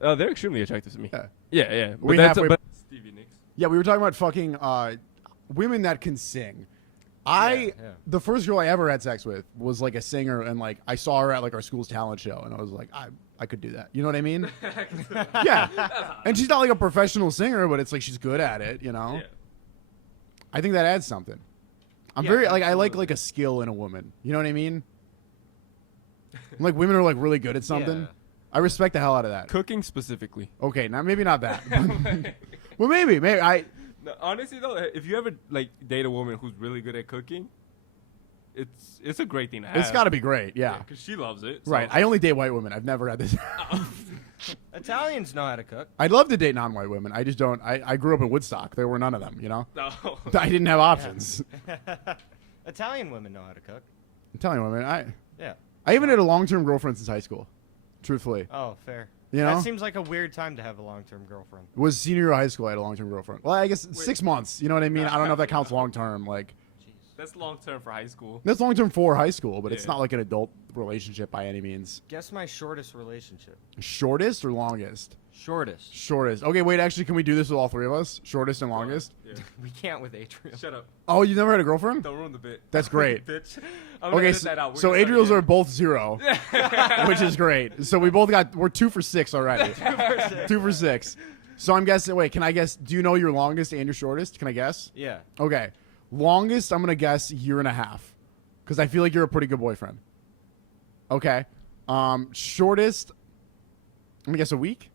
They're extremely attractive to me. Yeah. Yeah. But We that's halfway- but Stevie Nicks. Yeah, we were talking about fucking women that can sing. Yeah. The first girl I ever had sex with was like a singer, and like I saw her at like our school's talent show, and I was like, I could do that. You know what I mean? Yeah. And she's not like a professional singer, but it's like she's good at it. You know? Yeah. I think that adds something. I'm Yeah, very like I absolutely. like a skill in a woman. You know what I mean? Like women are like really good at something. Yeah. I respect the hell out of that. Cooking specifically. Okay, now maybe not that. Well, maybe I. No, honestly though, if you ever like date a woman who's really good at cooking, it's a great thing to have. It's got to be great. Yeah. because she loves it. So. Right. I only date white women. I've never had this. Italians know how to cook. I'd love to date non-white women. I just don't. I grew up in Woodstock. There were none of them. You know. No. I didn't have options. Italian women know how to cook. I'm telling you, man. Yeah. I even had a long-term girlfriend since high school. Truthfully, Oh, fair. You know? That seems like a weird time to have a long-term girlfriend. it was senior year of high school. I had a long-term girlfriend. Well, I guess 6 months. You know what I mean? I don't know if that counts long-term. Like Jeez. That's long term for high school. that's long-term for high school, but it's Yeah. not like an adult relationship by any means. Guess my shortest relationship. Shortest or longest? Shortest. Shortest. Okay, wait. Actually, can we do this with all three of us? Shortest and longest. Yeah. We can't with Adriel. Shut up. Oh, you never had a girlfriend? Don't ruin the bit. That's great. Bitch. I'm gonna Okay, edit that out. We're so gonna start Adriel's are again. both 0, which is great. So we're 2 for 6 already. 2 for 6. So I'm guessing. Wait, can I guess? Do you know your longest and your shortest? Can I guess? Yeah. Okay, longest. I'm gonna guess 1.5 years, because I feel like you're a pretty good boyfriend. Okay. Shortest. I'm gonna guess a week.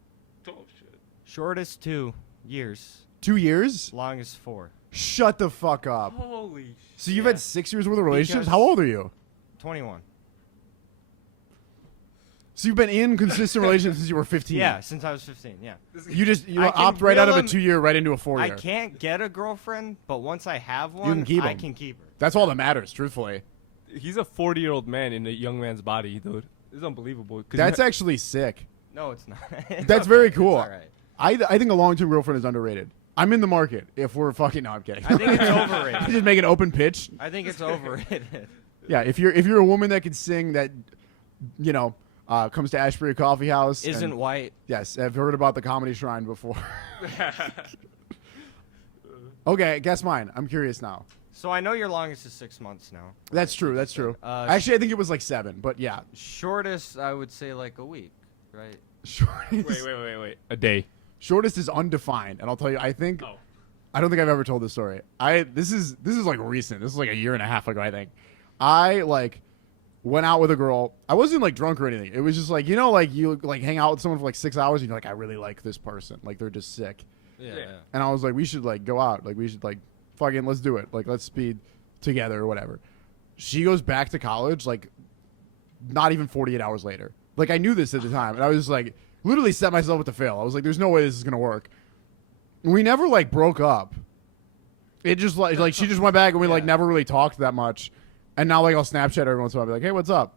Oh shit. Shortest 2 years. 2 years. Longest 4. Shut the fuck up. Holy shit. So you've had 6 years worth of relationships. Because- How old are you? 21. So you've been in consistent relationships since you were 15. Yeah, since I was 15. Yeah. You opt right out of a 2-year right into a 4-year. I can't get a girlfriend, but once I have one, I can keep her. That's all that matters, truthfully. He's a 40-year-old man in a young man's body, dude. This is unbelievable. That's actually sick. No, it's not. That's very cool. It's all right. I think a long-term girlfriend is underrated. I'm in the market. If we're fucking, no, I'm kidding. I think it's overrated. Just make an open pitch. I think it's overrated. Yeah, if you're a woman that can sing, that, comes to Ashbury Coffee House, Isn't white. Yes, I've heard about the Comedy Shrine before. Okay, guess mine. I'm curious now. So I know your longest is 6 months now. That's true. Actually, I think it was like 7, but yeah. Shortest, I would say like a week, right? Shortest. Wait. A day. Shortest is undefined, and I'll tell you. I don't think I've ever told this story. This is like recent. This is like a year and a half ago, I think. I went out with a girl. I wasn't like drunk or anything. It was just like, you like hang out with someone for like 6 hours and you're like, I really like this person. Like they're just sick. Yeah. And I was like, we should like go out. Like we should like fucking let's do it. Like let's be together or whatever. She goes back to college like not even 48 hours later. Like I knew this at the time, and I was just like literally set myself up to fail. I was like, there's no way this is gonna work. We never like broke up. It just like she just went back and we like never really talked that much. And now like I'll Snapchat every once in a while, be like, hey, what's up?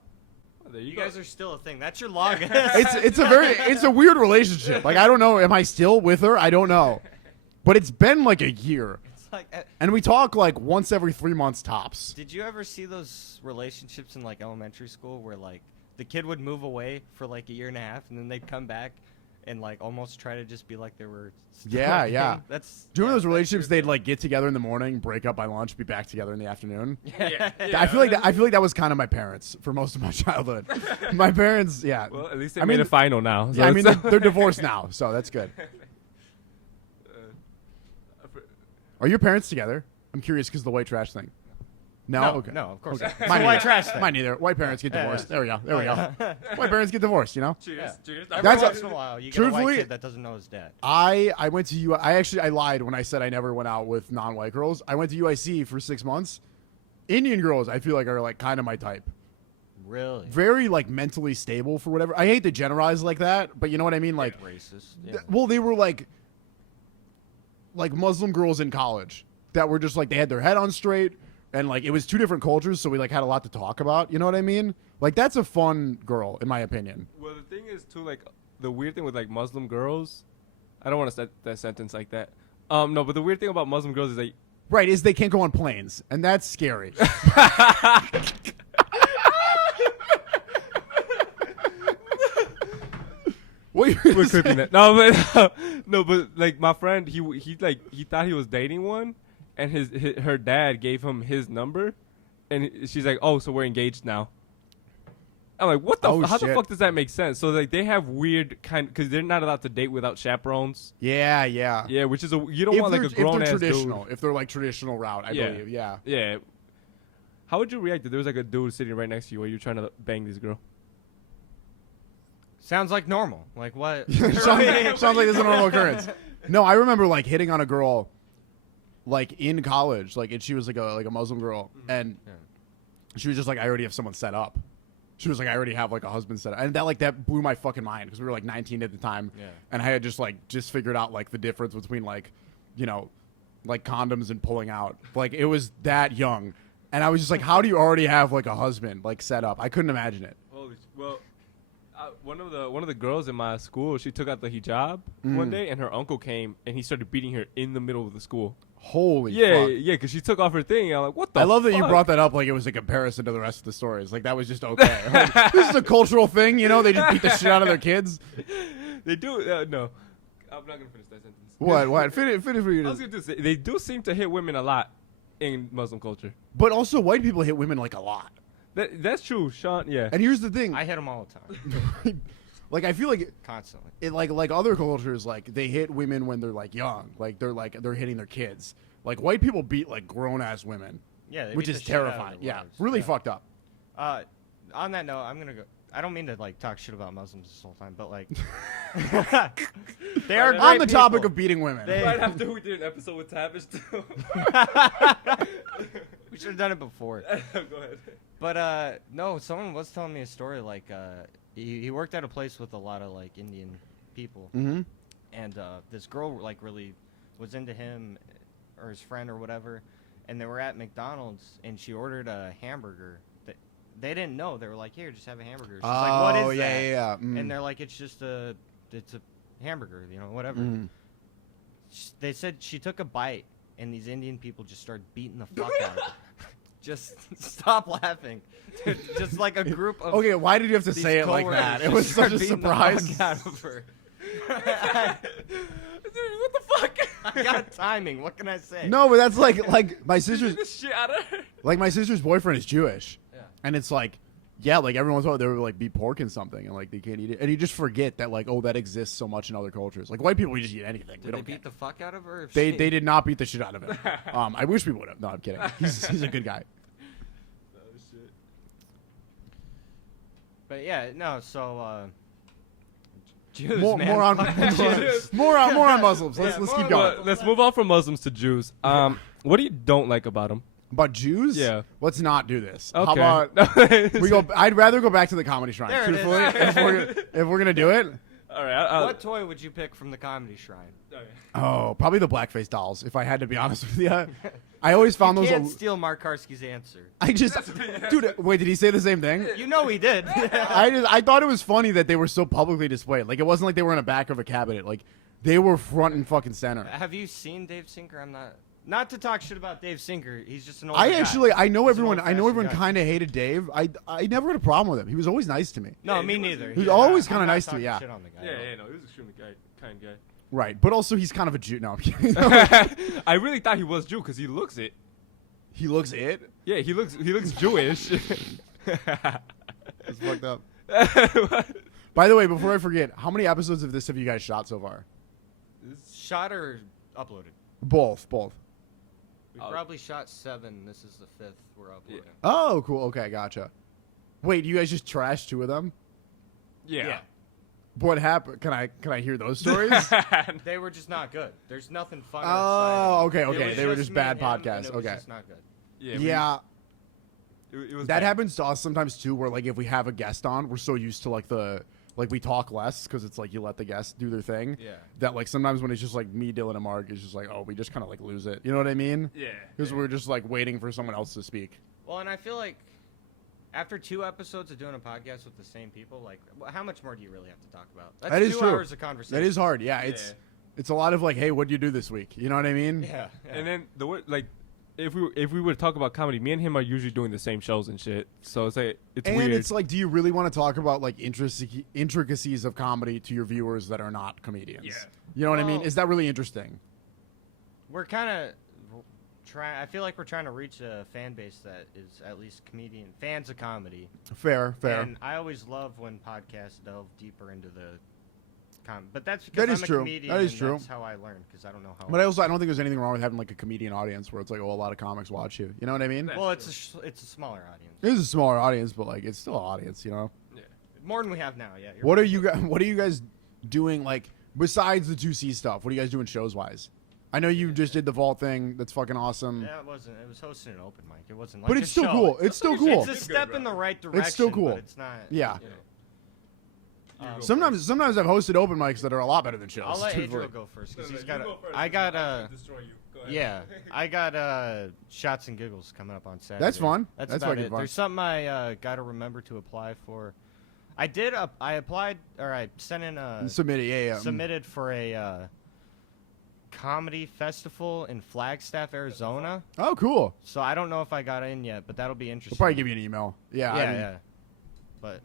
You guys are still a thing. That's your longest. It's a weird relationship. Like I don't know. Am I still with her? I don't know. But it's been like a year. It's like, and we talk like once every 3 months tops. Did you ever see those relationships in like elementary school where like the kid would move away for like a year and a half and then they'd come back and like almost try to just be like they were yeah. That's do you remember those relationships they'd like get together in the morning, break up by lunch, be back together in the afternoon? Yeah. I feel like that was kind of my parents for most of my childhood. My parents, yeah. Well, at least they made a final now. So yeah, I mean they're divorced now, so that's good. Are your parents together? I'm curious because of the white trash thing. No, okay. No, of course. Okay. It's a white trash thing. Mine neither. White parents get divorced. There we go. White parents get divorced. Cheers. Yeah. Cheers. Every once in a while, you get a white kid that doesn't know his dad. I went to UIC. I lied when I said I never went out with non-white girls. I went to UIC for 6 months. Indian girls, I feel like, are like kind of my type. Really? Very like mentally stable for whatever. I hate to generalize like that, but you know what I mean. Like racist. Yeah. Well, they were like Muslim girls in college that were just like they had their head on straight. And, like, it was 2 different cultures, so we, like, had a lot to talk about. You know what I mean? Like, that's a fun girl, in my opinion. Well, the thing is, too, like, the weird thing with, like, Muslim girls, I don't want to set that sentence like that. No, but the weird thing about Muslim girls is that... Right, is they can't go on planes, and that's scary. We're clipping that. No, but, like, my friend, he thought he was dating one. And her dad gave him his number, and she's like, "Oh, so we're engaged now." I'm like, "What the? How the fuck does that make sense?" So like, they have weird because they're not allowed to date without chaperones. Yeah. Yeah, which is you don't want like a grown ass dude. If they're like traditional route, I believe. Yeah. Yeah. How would you react if there was like a dude sitting right next to you while you're trying to bang this girl? Sounds like normal. Like what? sounds like this is a normal occurrence. No, I remember like hitting on a girl. Like in college, like and she was like a Muslim girl, and she was just like, I already have someone set up. She was like, I already have like a husband set up, and that blew my fucking mind because we were like 19 at the time, and I had just figured out like the difference between like, like condoms and pulling out. Like it was that young, and I was just like, how do you already have like a husband like set up? I couldn't imagine it. Well, one of the girls in my school, she took out the hijab one day, and her uncle came and he started beating her in the middle of the school. Holy fuck. Yeah, because she took off her thing. I'm like, what the I love fuck? that you brought that up like it was a comparison to the rest of the stories. Like, that was just okay. Like, this is a cultural thing, they just beat the shit out of their kids. They do, no. I'm not going to finish that sentence. What? Finish what you I was going to say, they do seem to hit women a lot in Muslim culture. But also, white people hit women like a lot. That's true, Sean, yeah. And here's the thing. I hit them all the time. Like, I feel like constantly. It like other cultures, like they hit women when they're like young, like they're hitting their kids. Like white people beat like grown ass women, which is terrifying. Yeah, really fucked up. On that note, I'm gonna go. I don't mean to like talk shit about Muslims this whole time, but like they are on the topic of beating women. Right after we did an episode with Tavish too. We should have done it before. Go ahead. But no, someone was telling me a story like he worked at a place with a lot of like Indian people, Mm-hmm. and this girl like really was into him or his friend or whatever, and they were at McDonald's, and she ordered a hamburger. That they didn't know. They were like, "Here, just have a hamburger." She's like, "What is that?" Yeah. Mm. And they're like, "It's just a hamburger, whatever." Mm. They said she took a bite, and these Indian people just started beating the fuck out of her. Just stop laughing. Just like a group of. Okay, why did you have to say it like that? It was such a surprise. The fuck out of her. Dude, what the fuck? I got timing. What can I say? No, but that's like my sister's the shit out of her. like my sister's boyfriend is Jewish, Yeah. and it's like, yeah, like every once in a while they would like beat pork in something, and like they can't eat it, and you just forget that like, oh, that exists so much in other cultures. Like white people, we just eat anything. Did they beat the fuck out of her? Or They did not beat the shit out of him. I wish we would have. No, I'm kidding. He's a good guy. Oh shit. But yeah, no. So Jews, More man. on Jews. more on Muslims. Let's more keep on going. Well, let's move on from Muslims to Jews. What do you don't like about them? About Jews? Yeah. Let's not do this. Okay. How about we go? I'd rather go back to the Comedy Shrine. There it is. Truthfully, if we're gonna do it. All right. What toy would you pick from the Comedy Shrine? Oh, probably the blackface dolls. If I had to be honest with you, I always found You those. can't steal Mark Karski's answer. I just, dude. Wait, did he say the same thing? You know he did. I thought it was funny that they were so publicly displayed. Like it wasn't like they were in the back of a cabinet. Like they were front and fucking center. Have you seen Dave Sinker? I'm not to talk shit about Dave Sinker. He's just an old I guy. actually, I know He's an everyone. I know old-fashioned everyone guy. kind of hated Dave. I never had a problem with him. He was always nice to me. No, Yeah, me he was- neither. he was Yeah, always I'm kinda not nice to me, talking yeah. shit on the guy. Yeah, no, he was extremely kind guy. Right, but also he's kind of a Jew. No, I'm kidding. I really thought he was Jew because he looks it. He looks it. Yeah, he looks Jewish. It's fucked up. By the way, before I forget, how many episodes of this have you guys shot so far? Shot or uploaded? Both. We probably shot 7. This is the 5th we're uploading. Oh, cool. Okay, gotcha. Wait, you guys just trashed 2 of them? Yeah. What happened? Can I hear those stories? They were just not good. There's nothing fun. Oh, or exciting. okay. It was They were just me bad and him, and podcasts. it was Okay. just not good. Yeah. It was That bad. happens to us sometimes too, where like if we have a guest on, we're so used to like we talk less because it's like you let the guests do their thing. Yeah. That like sometimes when it's just like me, Dylan, and Mark, it's just like, oh, we just kind of like lose it. You know what I mean? Yeah. Because we're just like waiting for someone else to speak. Well, and I feel like after 2 episodes of doing a podcast with the same people, like, how much more do you really have to talk about? That's That is 2 true. hours of conversation. That is hard. Yeah, it's a lot of like, hey, what'd you do this week? You know what I mean? Yeah. And then the word like, if we were to talk about comedy, me and him are usually doing the same shows and shit. So it's like it's And weird. it's like, do you really want to talk about like intricacies of comedy to your viewers that are not comedians? Yeah. You know what I mean? Well- Is that really interesting? We're kind of trying. I feel like we're trying to reach a fan base that is at least fans of comedy. Fair. And I always love when podcasts delve deeper into the but that's because That is I'm a true. comedian. That is and true. That's how I learn because I don't know how. But I don't think there's anything wrong with having like a comedian audience where it's like, oh, a lot of comics watch you. You know what I mean? well, it's a smaller audience. It is a smaller audience, but like it's still an audience, you know. More than we have now. Yeah. What are you guys doing like besides the 2C stuff? What are you guys doing shows wise? I know you just did the vault thing. That's fucking awesome. Yeah, it wasn't. It was hosting an open mic. It wasn't like. But a it's still show. cool. It's still cool. It's a step in the right direction. It's still cool. But it's not. Yeah. You know. Sometimes I've hosted open mics that are a lot better than shows. I'll let truthfully. Adriel go first because he's got. I got Yeah, I got shots and giggles coming up on Saturday. That's fun. That's That's about fucking it. fun. There's something I got to remember to apply for. I did. I applied or I sent in a Submit it, yeah. submitted for a comedy festival in Flagstaff, Arizona. Oh, cool. So I don't know if I got in yet, but that'll be We'll interesting. probably give you an email. Yeah. I mean, Yeah. But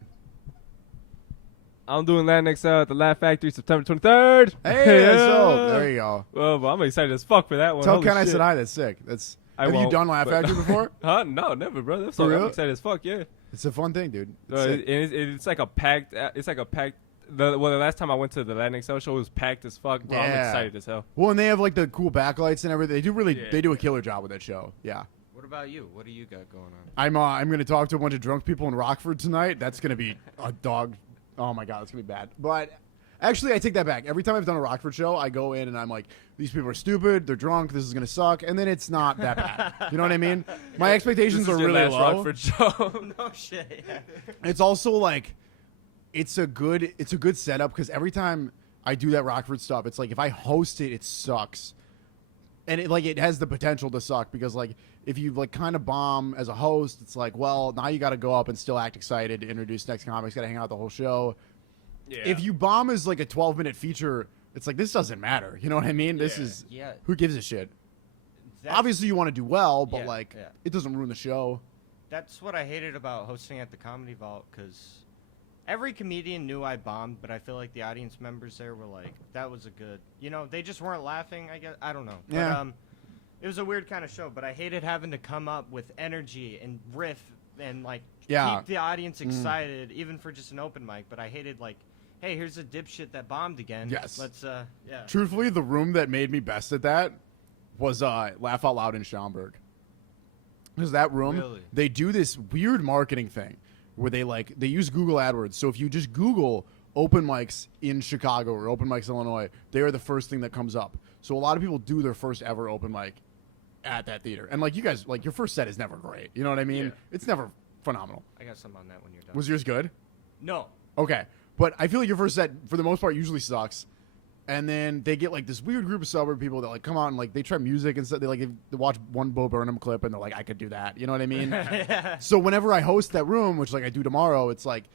I'm doing Latinx at the Laugh Factory September 23rd. Hey, so there you go. Well, but I'm excited as fuck for that one. Tell Holy Ken I shit. said hi. That's sick. That's. I Have you won't, done Laugh but- Factory before? Huh? No, never, brother. For real? I'm excited as fuck. Yeah. It's a fun thing, dude. It's sick. It's like a packed. It's like a packed. The last time I went to the Latinx show, it was packed as fuck. Bro, I'm Yeah. excited as hell. Well, and they have like the cool backlights and everything. Yeah. They do a killer job with that show. Yeah. what about you? What do you got going on? I'm gonna talk to a bunch of drunk people in Rockford tonight. That's gonna be a dog. Oh my god, it's gonna be bad. But actually, I take that back. Every time I've done a Rockford show, I go in and I'm like, these people are stupid. They're drunk. This is gonna suck. And then it's not that bad. You know what I mean? My expectations This are is your really last low. Rockford show. No shit. Yeah. It's also like it's a good setup because every time I do that Rockford stuff, it's like if I host it, it sucks. And it has the potential to suck because like if you like kind of bomb as a host, it's like, well, now you got to go up and still act excited to introduce next comics, got to hang out the whole show. Yeah. If you bomb as like a 12-minute feature, it's like this doesn't matter. You know what I mean? This is who gives a shit. Obviously you want to do well, but it doesn't ruin the show. That's what I hated about hosting at the Comedy Vault because every comedian knew I bombed, but I feel like the audience members there were like, that was a good, they just weren't laughing, I guess. I don't know. Yeah. But it was a weird kind of show, but I hated having to come up with energy and riff and like keep the audience excited, even for just an open mic. But I hated like, hey, here's a dipshit that bombed again. Yes. Let's, Truthfully, the room that made me best at that was Laugh Out Loud in Schaumburg. Because that room, they do this weird marketing thing where they use Google AdWords. So if you just Google open mics in Chicago or open mics Illinois, they are the first thing that comes up. So a lot of people do their first ever open mic at that theater. And like you guys, like your first set is never great. You know what I mean? Yeah. It's never phenomenal. I got some on that when you're done. Was yours good? No. Okay. But I feel like your first set, for the most part, usually sucks. And then they get like this weird group of suburb people that like come out and like they try music and stuff. They watch one Bo Burnham clip and they're like, I could do that. You know what I mean? So whenever I host that room, which like I do tomorrow, it's like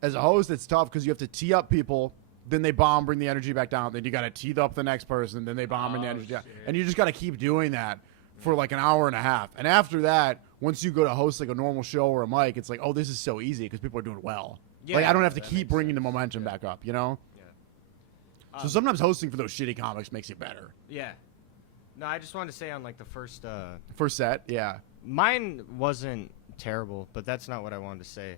as a host, it's tough because you have to tee up people. Then they bomb, bring the energy back down. Then you got to tee up the next person. Then they bomb, bring the energy down. And you just got to keep doing that for like an hour and a half. And after that, once you go to host like a normal show or a mic, it's like, oh, this is so easy because people are doing well. Yeah, like I don't have to keep bringing the momentum back up, you know? So sometimes hosting for those shitty comics makes it better. Yeah. No, I just wanted to say on like the first set, yeah. Mine wasn't terrible, but that's not what I wanted to say.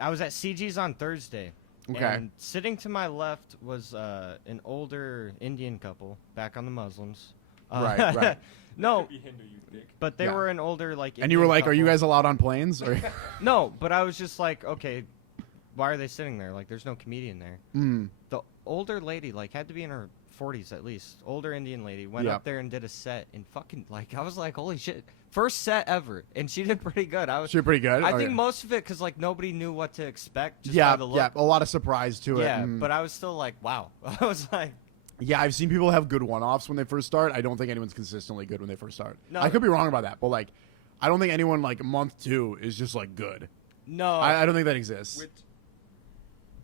I was at CG's on Thursday. Okay. And sitting to my left was an older Indian couple back on the Muslims. Right. No, but they were an older like. And you were like, couple. "Are you guys allowed on planes?" Or no, but I was just like, okay, why are they sitting there? Like, there's no comedian there. The older lady, like, had to be in her 40s at least. Older Indian lady went up there and did a set and fucking like I was like, holy shit, first set ever, and she did pretty good. She did pretty good. I think most of it because like nobody knew what to expect. Just by the look. A lot of surprise to it. Yeah, but I was still like, wow. I was like. Yeah, I've seen people have good one-offs when they first start. I don't think anyone's consistently good when they first start. No. I could be wrong about that, but like, I don't think anyone like month 2 is just like good. No, I don't think that exists.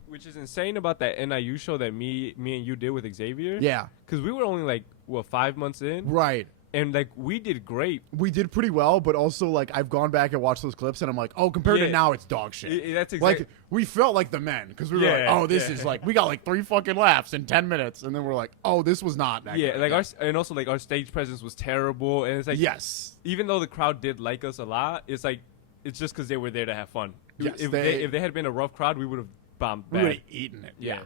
Which is insane about that NIU show that me and you did with Xavier. Yeah, because we were only like 5 months in, right? And like we did great. We did pretty well, but also like I've gone back and watched those clips, and I'm like, oh, compared to now, it's dog shit. That's exactly like we felt like the men because we were like, oh, this is like we got like 3 fucking laughs in 10 minutes, and then we're like, oh, this was not that. Yeah, good. like and also like our stage presence was terrible, and it's like even though the crowd did like us a lot, it's like it's just because they were there to have fun. Yes, if they had been a rough crowd, we would have bombed. We would have eaten it. Yeah.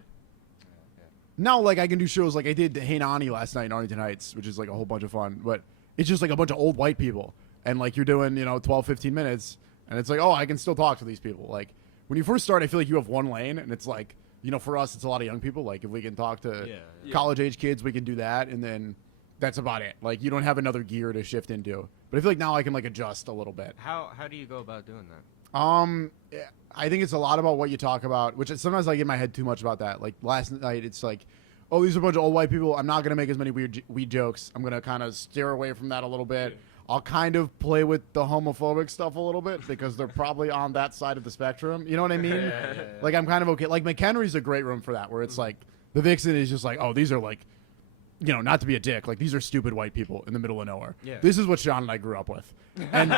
Now, like I can do shows like I did Hey Nani last night in Arlington Heights, which is like a whole bunch of fun, but. It's just like a bunch of old white people. And like you're doing, 12, 15 minutes. And it's like, oh, I can still talk to these people. Like when you first start, I feel like you have one lane. And it's like, for us, it's a lot of young people. Like if we can talk to college age kids, we can do that. And then that's about it. Like you don't have another gear to shift into. But I feel like now I can like adjust a little bit. How do you go about doing that? I think it's a lot about what you talk about, which sometimes I get in my head too much about that. Like last night, it's like, oh, these are a bunch of old white people. I'm not going to make as many weed jokes. I'm going to kind of steer away from that a little bit. I'll kind of play with the homophobic stuff a little bit because they're probably on that side of the spectrum. You know what I mean? Like, I'm kind of okay. Like, McHenry's a great room for that, where it's like, the Vixen is just like, oh, these are like, not to be a dick, like, these are stupid white people in the middle of nowhere. Yeah. This is what Sean and I grew up with. And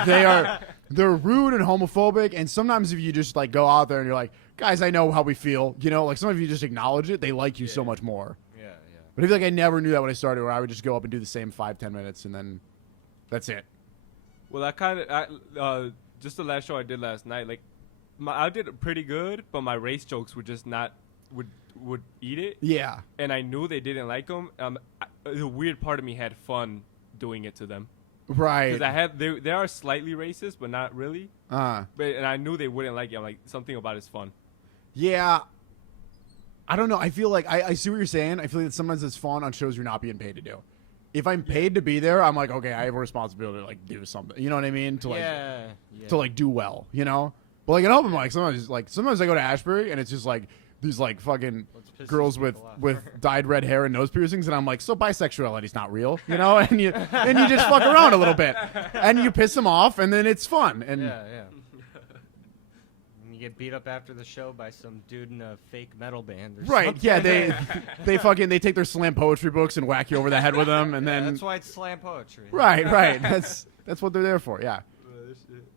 they're rude and homophobic, and sometimes if you just, like, go out there and you're like, guys, I know how we feel, like, some of you just acknowledge it, they like you so much more. Yeah. But I feel like I never knew that when I started, where I would just go up and do the same 5-10 minutes, and then that's it. Well, just the last show I did last night, like, I did pretty good, but my race jokes were just not, would eat it. Yeah. And I knew they didn't like them. The weird part of me had fun doing it to them. Right. Because they are slightly racist, but not really. And I knew they wouldn't like it. I'm like, something about it's fun. Yeah. I don't know. I feel like I see what you're saying. I feel like that sometimes it's fun on shows you're not being paid to do. If I'm paid to be there, I'm like, okay, I have a responsibility to like do something. You know what I mean? To like to like do well, But But like an open mic, sometimes I go to Ashbury and it's just like these like fucking girls with dyed red hair and nose piercings, and I'm like, so bisexuality's not real, you know? And you just fuck around a little bit, and you piss them off, and then it's fun. And yeah. You get beat up after the show by some dude in a fake metal band or right, something. yeah, they take their slam poetry books and whack you over the head with them, and then that's why it's slam poetry. Right. That's what they're there for. Yeah.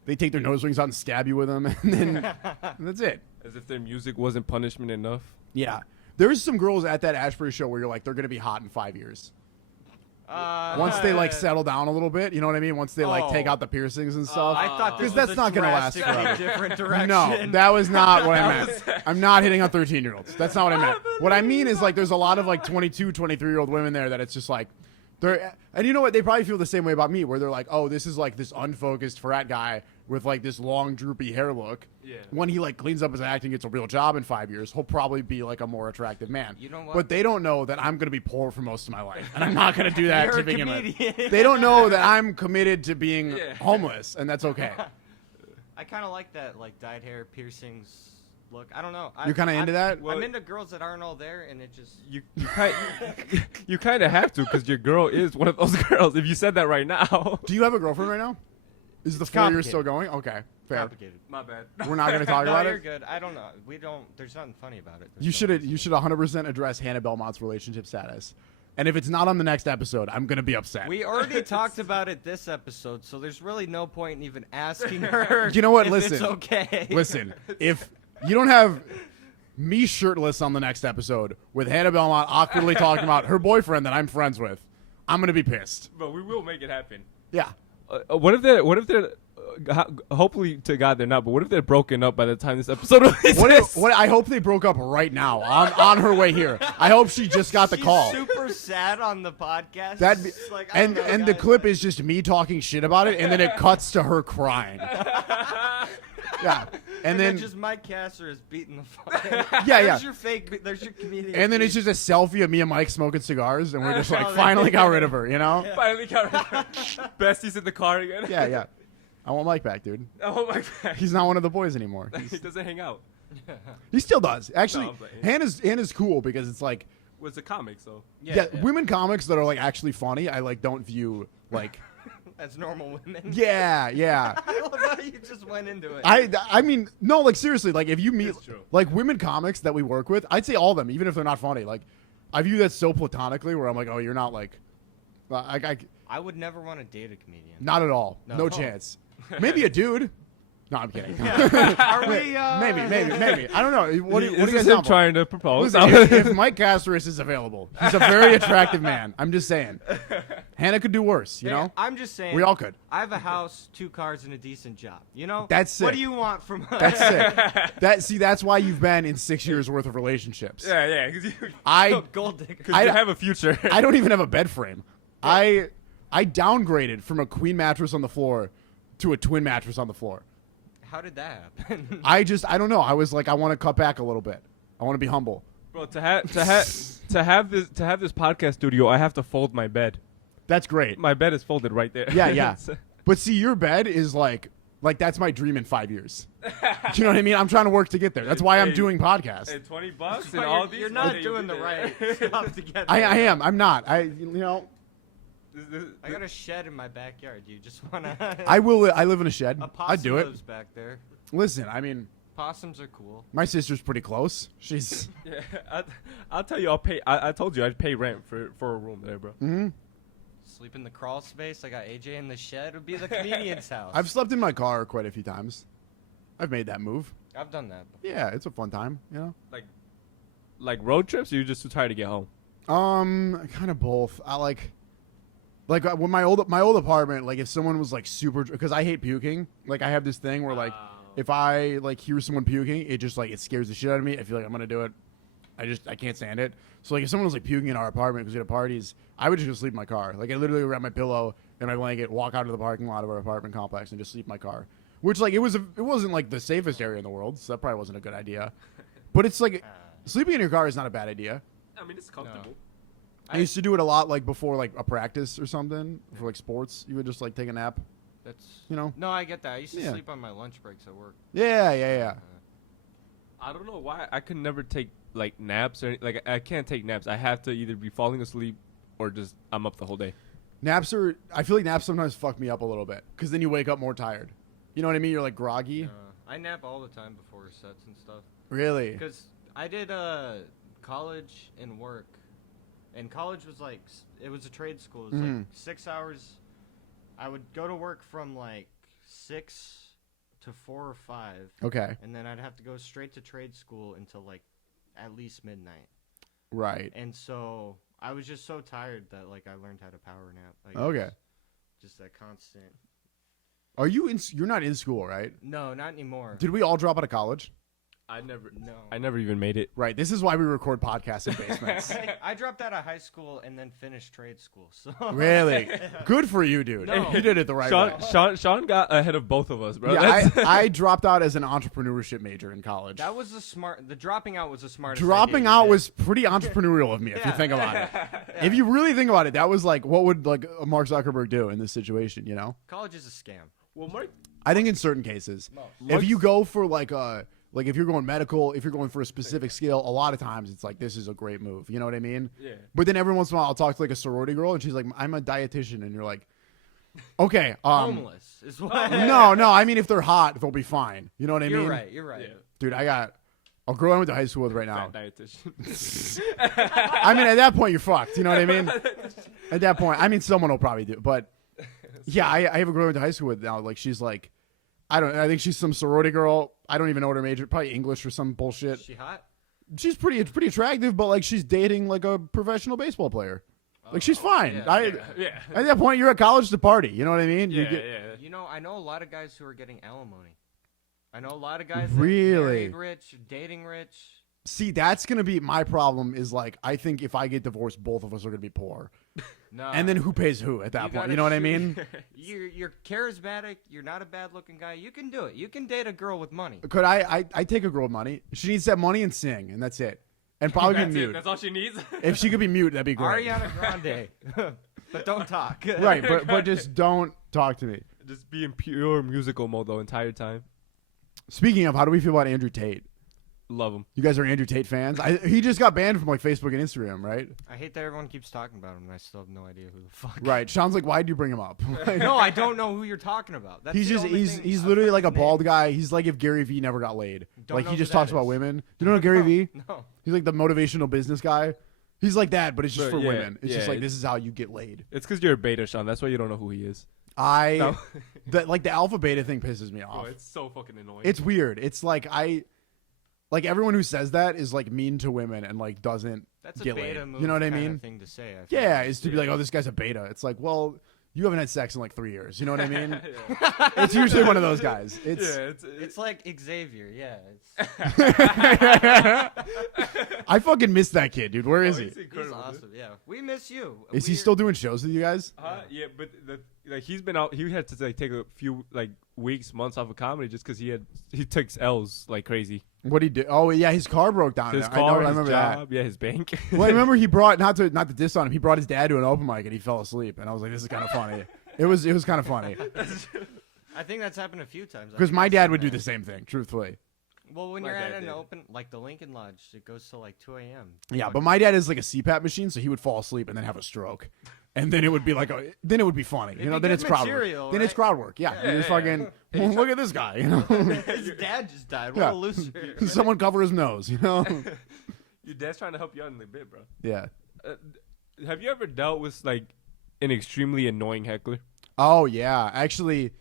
They take their nose rings out and stab you with them, and then and that's it. As if their music wasn't punishment enough. Yeah. There's some girls at that Ashbury show where you're like, they're going to be hot in 5 years. Once they like settle down a little bit, you know what I mean? Once they like take out the piercings and stuff. I thought this was that's not going to last forever. different direction. No, that was not what I meant. I'm not hitting on 13-year-olds. That's not what I meant. What I mean is like there's a lot of like 22, 23-year-old women there that it's just like, and you know what? They probably feel the same way about me, where they're like, "Oh, this is like this unfocused frat guy with like this long, droopy hair look. Yeah. When he like cleans up his act and gets a real job in 5 years, he'll probably be like a more attractive man." You know what? But they don't know that I'm going to be poor for most of my life, and I'm not going to do that to begin with. They don't know that I'm committed to being homeless, and that's okay. I kind of like that, like dyed hair, piercings. Look, I don't know. You're kind of into that? I'm into girls that aren't all there, and it just you kind of have to, because your girl is one of those girls. If you said that right now. Do you have a girlfriend right now? Is the 4 years still going? Okay, fair. Complicated. My bad. We're not going to talk about you're it. good. I don't know. We don't. There's nothing funny about it. You should 100% address Hannah Belmont's relationship status. And if it's not on the next episode, I'm going to be upset. We already talked about it this episode, so there's really no point in even asking her. You know what? If Listen. it's okay. Listen. If you don't have me shirtless on the next episode with Hannah Belmont awkwardly talking about her boyfriend that I'm friends with, I'm going to be pissed. But we will make it happen. Yeah. What if they're hopefully to God they're not, but what if they're broken up by the time this episode releases? What I hope they broke up right now on her way here. I hope she just got the call. Super sad on the podcast. And the clip is just me talking shit about it, and then it cuts to her crying. Yeah, and then just Mike Casser is beating the fuck. There's your comedian. And then it's just a selfie of me and Mike smoking cigars, and we're just like, finally got rid of her, you know? Finally got rid of her. Bestie's in the car again. Yeah. I want Mike back, dude. I want Mike back. He's not one of the boys anymore. He doesn't hang out. He still does. Actually, Hannah's cool because it's like, well, it's a comic, so yeah, women comics that are like actually funny, I like don't view like as normal women. Yeah. I love how you just went into it. I mean, no, like seriously, like if you meet like women comics that we work with, I'd say all of them, even if they're not funny. Like I view that so platonically, where I'm like, oh, you're not like, I would never want to date a comedian. Not at all. No chance. Maybe a dude. No, I'm kidding. Are we? Maybe. I don't know. What do you guys him trying to propose? Listen, if Mike Caceres is available, he's a very attractive man. I'm just saying. Hannah could do worse, you know? I'm just saying. We all could. I have a house, 2 cars, and a decent job. You know? That's sick. What do you want from us? That's sick. That's why you've been in 6 years worth of relationships. Yeah. Gold digger. Because you have a future. I don't even have a bed frame. I downgraded from a queen mattress on the floor to a twin mattress on the floor. How did that happen? I don't know. I was like, I want to cut back a little bit. I want to be humble. Bro, to have this podcast studio, I have to fold my bed. That's great. My bed is folded right there. Yeah. But see, your bed is like that's my dream in 5 years. Do you know what I mean? I'm trying to work to get there. That's why I'm doing podcasts. And $20 and all these. You're not doing the right stuff to get there. I am. I'm not. I got a shed in my backyard. Do you just want to? I will. I live in a shed. A possum I'd do it. lives back there. Listen, I mean, possums are cool. My sister's pretty close. She's. Yeah, I'll tell you. I'll pay. I told you I'd pay rent for a room there, bro. Mm-hmm. Sleep in the crawl space. I got AJ in the shed. It would be the comedian's house. I've slept in my car quite a few times. I've made that move. I've done that before. Yeah, it's a fun time. You know. Like road trips. Or you're just too tired to get home. Kind of both. I like when my old apartment, like if someone was like super, because I hate puking. Like I have this thing where like if I like hear someone puking, it just like it scares the shit out of me. I feel like I'm gonna do it. I can't stand it. So like if someone was like puking in our apartment because we had parties, I would just go sleep in my car. Like I literally wrap my pillow and my blanket, walk out to the parking lot of our apartment complex and just sleep in my car. Which like it wasn't like the safest area in the world, so that probably wasn't a good idea. But it's like sleeping in your car is not a bad idea. I mean, it's comfortable. No. I used to do it a lot, like before like a practice or something for like sports. You would just like take a nap. That's you know. No, I get that. I used to sleep on my lunch breaks at work. Yeah. I don't know why I could never take like naps or like I can't take naps. I have to either be falling asleep or just I'm up the whole day. I feel like naps sometimes fuck me up a little bit because then you wake up more tired. You know what I mean? You're like groggy. I nap all the time before sets and stuff. Really? Because I did college and work, and college was like it was a trade school. It was like 6 hours. I would go to work from like 6 to 4 or 5. Okay. And then I'd have to go straight to trade school until like at least midnight. Right. And so I was just so tired that like I learned how to power nap. Like, okay. Just that constant. Are you in? You're not in school, right? No, not anymore. Did we all drop out of college? I never even made it. Right. This is why we record podcasts in basements. I dropped out of high school and then finished trade school. So Really? Good for you, dude. No. You did it the right way. Sean got ahead of both of us, bro. Yeah, I dropped out as an entrepreneurship major in college. That was the dropping out was the smartest. Dropping out was pretty entrepreneurial of me, if you think about it. Yeah. If you really think about it, that was like, what would like Mark Zuckerberg do in this situation, you know? College is a scam. Well, Mark, I think in certain cases. If you go for like if you're going medical, if you're going for a specific skill, a lot of times it's like, this is a great move. You know what I mean? Yeah. But then every once in a while, I'll talk to like a sorority girl, and she's like, I'm a dietitian. And you're like, okay. Homeless is what. No. I mean, if they're hot, they'll be fine. You know what I mean? You're right. Yeah. Dude, I got a girl I went to high school with right now. Dietitian. I mean, at that point, you're fucked. You know what I mean? At that point, I mean, someone will probably do it. But yeah, I have a girl I went to high school with now. Like, she's like, I think she's some sorority girl. I don't even know what her major. Probably English or some bullshit. Is she hot? She's pretty attractive, but like she's dating like a professional baseball player. Like she's fine. Yeah. At that point, you're at college to party. You know what I mean? Yeah. You know, I know a lot of guys who are getting alimony. I know a lot of guys Really? that married rich, dating rich. See, that's gonna be my problem. Is like I think if I get divorced, both of us are gonna be poor. No. And then who pays who at that point? You know what I mean? You're charismatic. You're not a bad-looking guy. You can do it. You can date a girl with money. Could I take a girl with money? She needs that money and sing, and that's it. And probably be mute. That's all she needs. If she could be mute, that'd be great. Ariana Grande. But don't talk. Right, but just don't talk to me. Just be in pure musical mode the entire time. Speaking of, how do we feel about Andrew Tate? Love him. You guys are Andrew Tate fans? He just got banned from like Facebook and Instagram, right? I hate that everyone keeps talking about him, and I still have no idea who the fuck. Right. Sean's like, why'd you bring him up? No, I don't know who you're talking about. That's he's literally like a bald guy. He's like if Gary Vee never got laid. Like he just talks about women. Do you know Gary Vee? No. He's like the motivational business guy. He's like that, but it's just for yeah, women. It's just like it's- this is how you get laid. It's because you're a beta, Sean. That's why you don't know who he is. The alpha beta thing pisses me off. Bro, it's so fucking annoying. It's weird. It's like everyone who says that is like mean to women and like doesn't That's a get beta laid. move. You know what I kind mean? of thing to say. I feel Yeah, like. is to be like, oh, this guy's a beta. It's like, well, you haven't had sex in like 3 years. You know what I mean? It's usually one of those guys. It's like Xavier. Yeah. I fucking miss that kid, dude. Where is he? He's awesome. Yeah. We miss you. Is he still doing shows with you guys? Yeah, but he's been out. He had to like take a few like weeks, months off of comedy just because he takes L's like crazy. What he did? Oh yeah, his car broke down. His car, I remember his job, that. yeah, his bank. Well, I remember he brought not to diss on him. He brought his dad to an open mic and he fell asleep, and I was like, this is kind of funny. It was kind of funny I think that's happened a few times. because my dad would do the same thing. Truthfully. Well, when My you're at dad an did. open, like the Lincoln Lodge, it goes till like 2 a.m. Yeah, but my dad is like a CPAP machine, so he would fall asleep and then have a stroke, and then it would be like then it would be funny, you know. be Then good it's crowd material, work. Then it's right? crowd work. Yeah, you just fucking look at this guy. You know, His dad just died. What Yeah. a loser. someone cover his nose. You know. Your dad's trying to help you out in the bit, bro. Yeah. Have you ever dealt with like an extremely annoying heckler? Oh yeah, actually,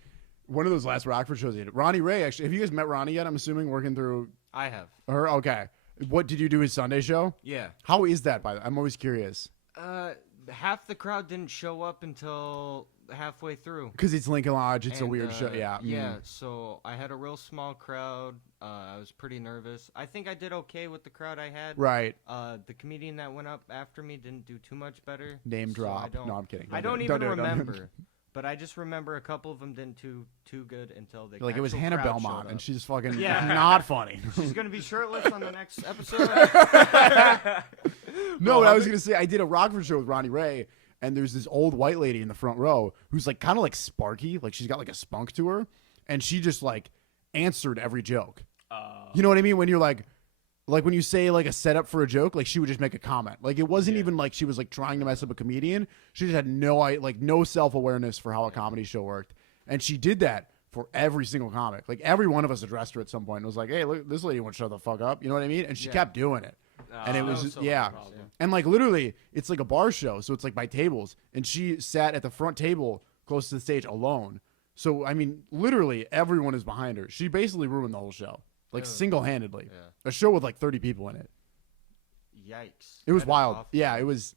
one of those last Rockford shows he did. Ronnie Ray. Actually, have you guys met Ronnie yet? I'm assuming working through I have. her. Okay. What did you do his Sunday show? Yeah. How is that? By the I'm always curious. Half the crowd didn't show up until halfway through. Because it's Lincoln Lodge. It's a And, weird show. Yeah. Yeah. So I had a real small crowd. I was pretty nervous. I think I did okay with the crowd I had. Right. The comedian that went up after me didn't do too much better. Name so drop. I don't, No, I'm kidding. I don't do it. even do it. Don't do it. remember. But I just remember a couple of them didn't do too good until they. Like it was actual Hannah crowd Belmont, showed and up. she's fucking Yeah. not funny. She's gonna be shirtless on the next episode. No, what I was gonna say, I did a Rockford show with Ronnie Ray, and there's this old white lady in the front row who's like kind of like sparky, like she's got like a spunk to her, and she just like answered every joke. You know what I mean? When you're like when you say like a setup for a joke, like she would just make a comment. Like it wasn't even like she was like trying to mess up a comedian. She just had no self-awareness for how a comedy show worked. And she did that for every single comic. Like every one of us addressed her at some point and was like, hey, look, this lady won't shut the fuck up. You know what I mean? And she kept doing it. And it was just, And like literally it's like a bar show. So it's like by tables. And she sat at the front table close to the stage alone. So, I mean, literally everyone is behind her. She basically ruined the whole show. Like single-handedly. A show with like 30 people in it. Yikes. It was wild. Yeah, it was.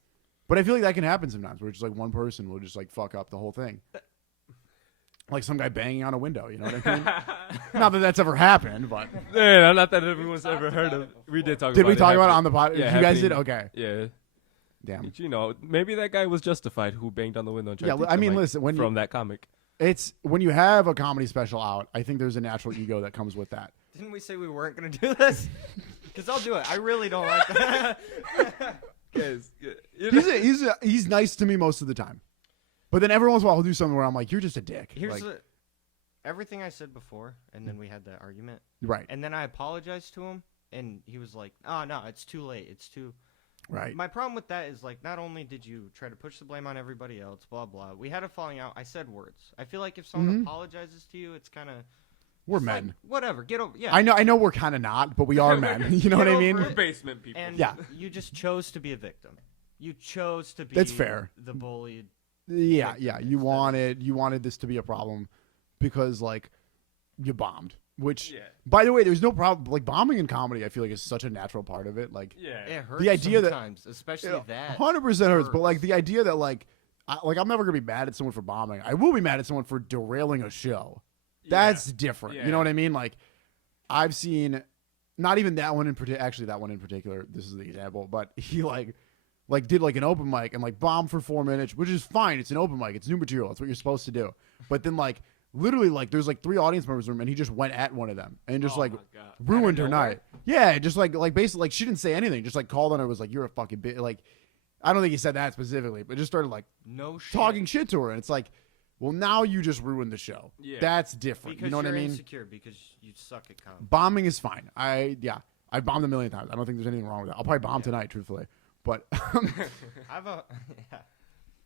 But I feel like that can happen sometimes where just like one person will just like fuck up the whole thing. Like some guy banging on a window, you know what I mean? Not that that's ever happened, but. Yeah, not that everyone's ever heard of. We did talk about it. Did we talk about it on the pod? Yeah, you guys did? Okay. Yeah. Damn. You know, maybe that guy was justified who banged on the window and tried to I mean, listen, from that comic. It's when you have a comedy special out, I think there's a natural ego that comes with that. Didn't we say we weren't going to do this? Because I'll do it. I really don't like that. He's nice to me most of the time. But then every once in a while he'll do something where I'm like, you're just a dick. Here's everything I said before, and then we had that argument. Right. And then I apologized to him, and he was like, oh, no, it's too late. It's too... Right. My problem with that is, like, not only did you try to push the blame on everybody else, blah, blah. We had a falling out. I said words. I feel like if someone apologizes to you, it's kind of... We're men. Like, whatever. Get over. Yeah. I know. We're kind of not, but we are men. You know what I mean? We're basement people. And yeah. You just chose to be a victim. You chose to be. That's fair. The bullied. Yeah. You wanted this to be a problem because like you bombed. Which, by the way, there's no problem. Like bombing in comedy, I feel like is such a natural part of it. Like, it hurts the idea sometimes, especially that 100% hurts. But like the idea that like I'm never gonna be mad at someone for bombing. I will be mad at someone for derailing a show. That's different. You know what I mean? Like, I've seen, not even that one in particular. Actually, that one in particular. This is the example. But he like did like an open mic and like bombed for 4 minutes, which is fine. It's an open mic. It's new material. It's what you're supposed to do. But then like literally like there's like 3 audience members in the room and he just went at one of them and just ruined her night. Yeah, just like basically like she didn't say anything. Just like called on her, was like, you're a fucking bitch. Like, I don't think he said that specifically, but just started like talking shit to her, and it's like, well, now you just ruined the show. Yeah. That's different. Because you know what I mean? Insecure because you suck at comedy. Bombing is fine. I've bombed a million times. I don't think there's anything wrong with that. I'll probably bomb tonight, truthfully. But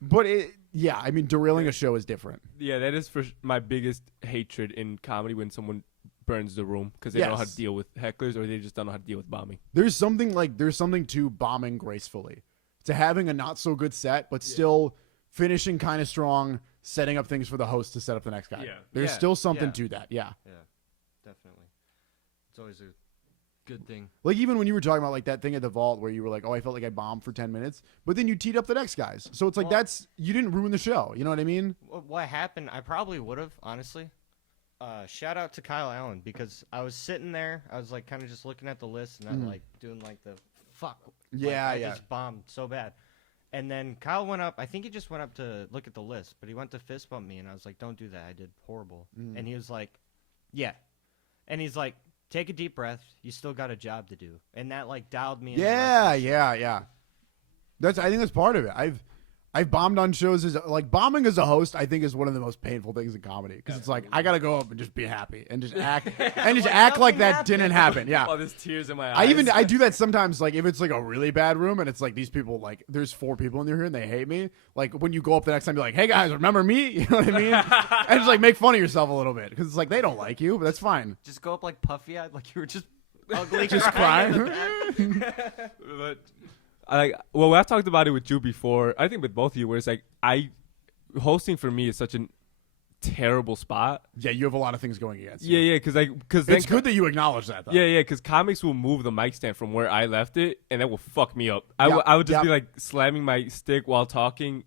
But I mean, derailing a show is different. Yeah, that is for my biggest hatred in comedy, when someone burns the room because they don't know how to deal with hecklers, or they just don't know how to deal with bombing. There's something to bombing gracefully, to having a not so good set, but still finishing kind of strong, setting up things for the host to set up the next guy. There's still something to that. Yeah, definitely. It's always a good thing. Like even when you were talking about like that thing at the vault where you were like, oh, I felt like I bombed for 10 minutes, but then you teed up the next guys. So it's like, you didn't ruin the show. You know what I mean? What happened, I probably would have, honestly. Shout out to Kyle Allen, because I was sitting there, I was like kind of just looking at the list and I'm like doing like the fuck. I just bombed so bad. And then Kyle went up. I think he just went up to look at the list, but he went to fist bump me, and I was like, don't do that. I did horrible. And he was like, yeah. And he's like, take a deep breath. You still got a job to do. And that like dialed me in. Yeah. I think that's part of it. I've bombed on shows bombing as a host, I think, is one of the most painful things in comedy, because it's like I gotta go up and just be happy and just act like that didn't happen. Yeah. Oh, there's tears in my eyes. I do that sometimes, like if it's like a really bad room and it's like these people, like there's 4 people in here and they hate me. Like when you go up the next time, be like, hey guys, remember me? You know what I mean? And just like make fun of yourself a little bit, because it's like they don't like you, but that's fine. Just go up like puffy eyed, like you were just ugly, just crying. Well, I've talked about it with you before. I think with both of you, where it's like hosting for me is such a terrible spot. Yeah, you have a lot of things going against you. Yeah, because it's good that you acknowledge that, though. Yeah, because comics will move the mic stand from where I left it, and that will fuck me up. I would just be like slamming my stick while talking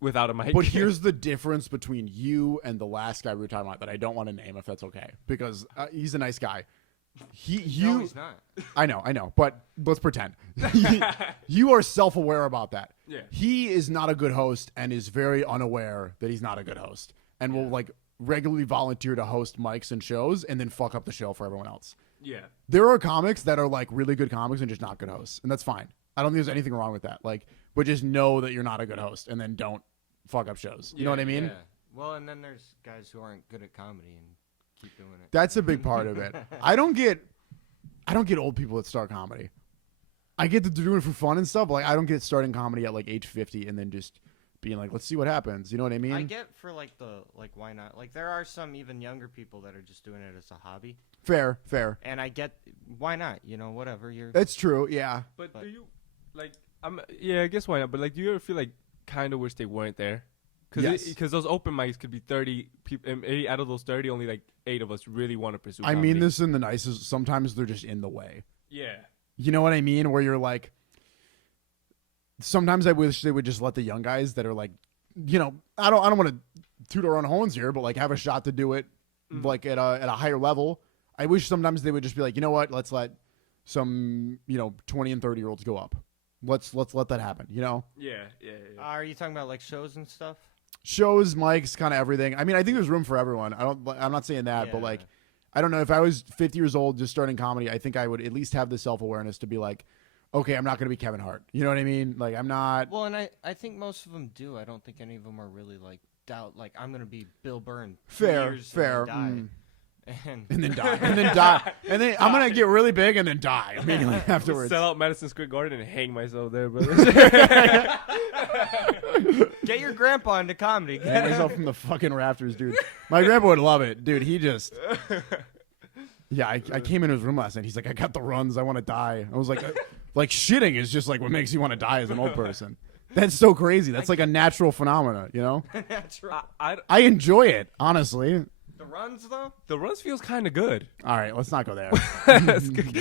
without a mic. But here's the difference between you and the last guy we were talking about that I don't want to name, if that's okay, because he's a nice guy. No, he's not. I know, but let's pretend. You are self-aware about that. Yeah. He is not a good host and is very unaware that he's not a good host, and will like regularly volunteer to host mics and shows and then fuck up the show for everyone else. Yeah. There are comics that are like really good comics and just not good hosts, and that's fine. I don't think there's anything wrong with that. Like, but just know that you're not a good host, and then don't fuck up shows. You know what I mean? Yeah. Well, and then there's guys who aren't good at comedy and keep doing it. That's a big part of it. I don't get old people that start comedy. I get that they're doing it for fun and stuff, but like I don't get starting comedy at like age 50 and then just being like, let's see what happens. You know what I mean? I get for like why not? Like there are some even younger people that are just doing it as a hobby. Fair. And I get why not? You know, whatever. That's true. Yeah. But do you like? I guess why not? But like, do you ever feel like kind of wish they weren't there? Because those open mics could be 30 people, and out of those 30, only like 8 of us really want to pursue comedy. I mean this in the nicest. Sometimes they're just in the way. Yeah. You know what I mean? Where you're like, sometimes I wish they would just let the young guys that are like, you know, I don't want to toot our own horns here, but like have a shot to do it, like at a higher level. I wish sometimes they would just be like, you know what? Let's let some 20 and 30-year-olds go up. Let's let that happen. You know? Yeah. Are you talking about like shows and stuff? Shows, mics, kind of everything. I mean, I think there's room for everyone. I'm not saying that, but like. I don't know. If I was 50 years old just starting comedy, I think I would at least have the self-awareness to be like, okay, I'm not going to be Kevin Hart. You know what I mean? Like, I'm not. Well, and I think most of them do. I don't think any of them are really like doubt, like, I'm going to be Bill Burr in 2 years fair. And then And then die. And then die. And then I'm going to get really big and then die immediately afterwards. Sell out Madison Square Garden and hang myself there, bro. Get your grandpa into comedy. Hang myself from the fucking rafters, dude. My grandpa would love it. Dude, he just. Yeah, I came in his room last night. He's like, I got the runs. I want to die. I was like shitting is just like what makes you want to die as an old person. That's so crazy. That's like a natural phenomena, you know? Natural. I enjoy it, honestly. The runs, though? The runs feels kind of good. All right, let's not go there.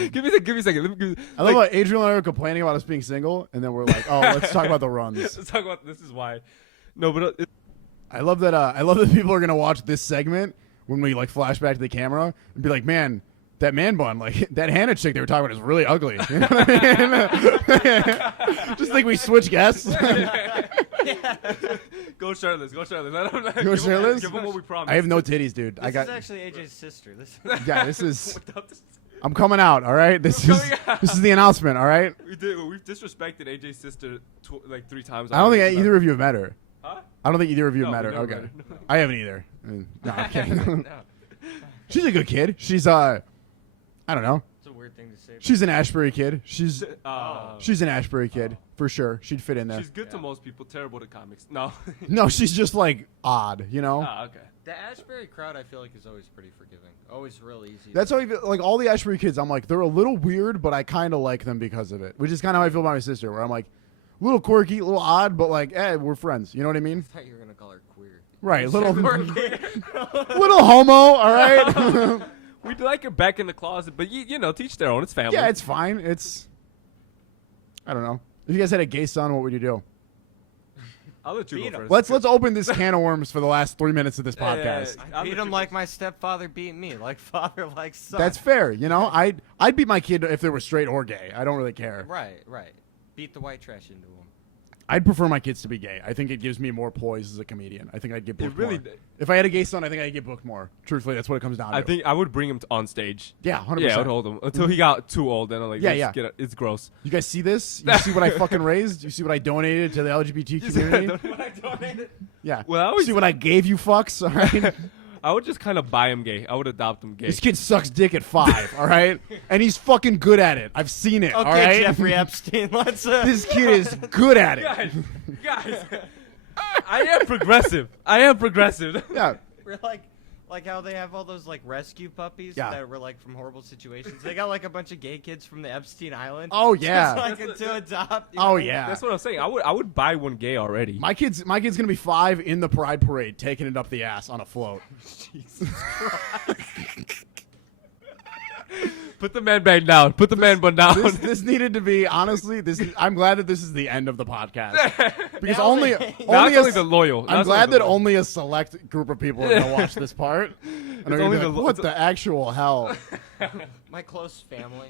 Give me a second. I love how Adriel and I are complaining about us being single, and then we're like, oh, let's talk about the runs. Let's talk about this is why. No, but I love that people are gonna watch this segment when we like flash back to the camera and be like, man, that man bun, like that Hannah chick they were talking about is really ugly. You know what I mean? Just think we switch guests. Go shirtless. Go shirtless? Give them what we promised. I have no titties, dude. This is actually AJ's sister. This is. I'm coming out. All right. This is the announcement. All right. We've disrespected AJ's sister like 3 times. I don't think either of you have met her. Huh? I don't think either of you have met her. Never Okay. met her. No. I haven't either. No, I'm kidding. She's a good kid. She's I don't know. It's a weird thing to say. She's an Ashbury kid. She's an Ashbury kid for sure. She'd fit in there. She's good to most people, terrible to comics. No. No, she's just like odd, you know? Okay. The Ashbury crowd, I feel like, is always pretty forgiving. Always real easy. That's how like all the Ashbury kids, I'm like, they're a little weird, but I kind of like them because of it. Which is kind of how I feel about my sister, where I'm like, a little quirky, a little odd, but like, we're friends. You know what I mean? I thought you were going to call her queer. Right, little homo, all right? We'd like her back in the closet, but you know, teach their own. It's family. Yeah, it's fine. I don't know. If you guys had a gay son, what would you do? I'll let you go first. Let's open this can of worms for the last 3 minutes of this podcast. I beat him like my stepfather beat me, like father like son. That's fair. You know, I'd beat my kid if they were straight or gay. I don't really care. Right. Beat the white trash into him. I'd prefer my kids to be gay. I think it gives me more poise as a comedian. I think I'd get booked more. If I had a gay son, I think I'd get booked more. Truthfully, that's what it comes down to. I think I would bring him on stage. Yeah, 100%. Yeah, I would hold him until he got too old. Then I'm like, it's gross. You guys see this? You see what I fucking raised? You see what I donated to the LGBT community? What I donated? Yeah. Well, see what I gave you fucks? All right. I would just kind of buy him gay. I would adopt him gay. This kid sucks dick at 5, all right? And he's fucking good at it. I've seen it, all right? Jeffrey Epstein, let's... This kid is good at it. Guys, I am progressive. Yeah. We're like how they have all those like rescue puppies that were like from horrible situations. They got like a bunch of gay kids from the Epstein Island. Oh yeah. Just, to adopt. Oh yeah. That's what I'm saying. I would buy one gay already. My kid's gonna be 5 in the Pride Parade, taking it up the ass on a float. Jesus Christ. Put the man bag down. Put the man bun down. This needed to be honestly. I'm glad that this is the end of the podcast because only the loyal. I'm glad that only a select group of people are gonna watch this part. And are gonna be like, what the actual hell? My close family.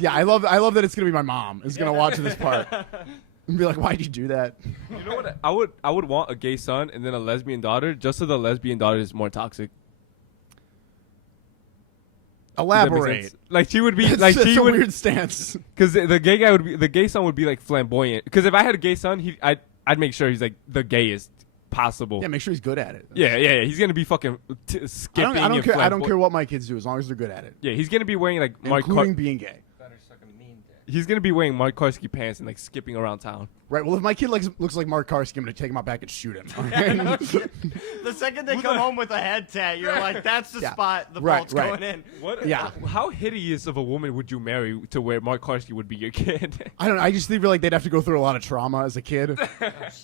Yeah, I love that it's gonna be my mom is gonna watch this part and be like, why'd you do that? You know what? I would want a gay son and then a lesbian daughter, just so the lesbian daughter is more toxic. Elaborate. Like she would be That's like a she would weird stance. because the gay son would be like flamboyant. Because if I had a gay son, I'd make sure he's like the gayest possible. Yeah, make sure he's good at it. Yeah. He's gonna be fucking skipping. I don't care. I don't care what my kids do as long as they're good at it. Yeah, he's gonna be wearing like including being gay. He's gonna be wearing Mark Karski pants and like skipping around town. Right. Well, if my kid looks like Mark Karski, I'm gonna take him out back and shoot him. The second they come home with a head tat, you're like, that's the spot the bolt's going in. What? Yeah. How hideous of a woman would you marry to where Mark Karski would be your kid? I don't know. I just feel like they'd have to go through a lot of trauma as a kid.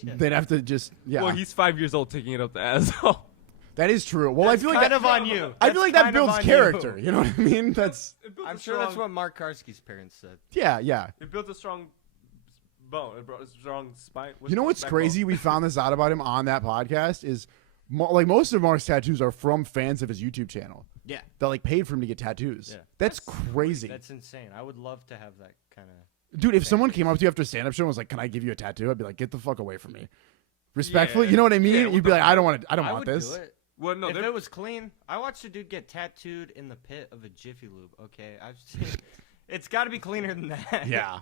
They'd have to just Well, he's 5 years old taking it up the asshole. That is true. Well, That's I feel like kind of on you. I feel like that builds character. You know what I mean? That's. I'm sure that's what Mark Karski's parents said. Yeah. It builds a strong bone, a strong spine. You know what's crazy? We found this out about him on that podcast. Is like most of Mark's tattoos are from fans of his YouTube channel. Yeah. That like paid for him to get tattoos. Yeah. That's crazy. That's insane. I would love to have that kind of. Dude, if someone came up to you after a stand-up show and was like, "Can I give you a tattoo?" I'd be like, "Get the fuck away from me." Respectfully, you know what I mean? You'd be like, "I don't want it. I don't want this." Do it. Well, no, if it was clean, I watched a dude get tattooed in the pit of a Jiffy Lube. Okay, I've seen. It's got to be cleaner than that. Yeah.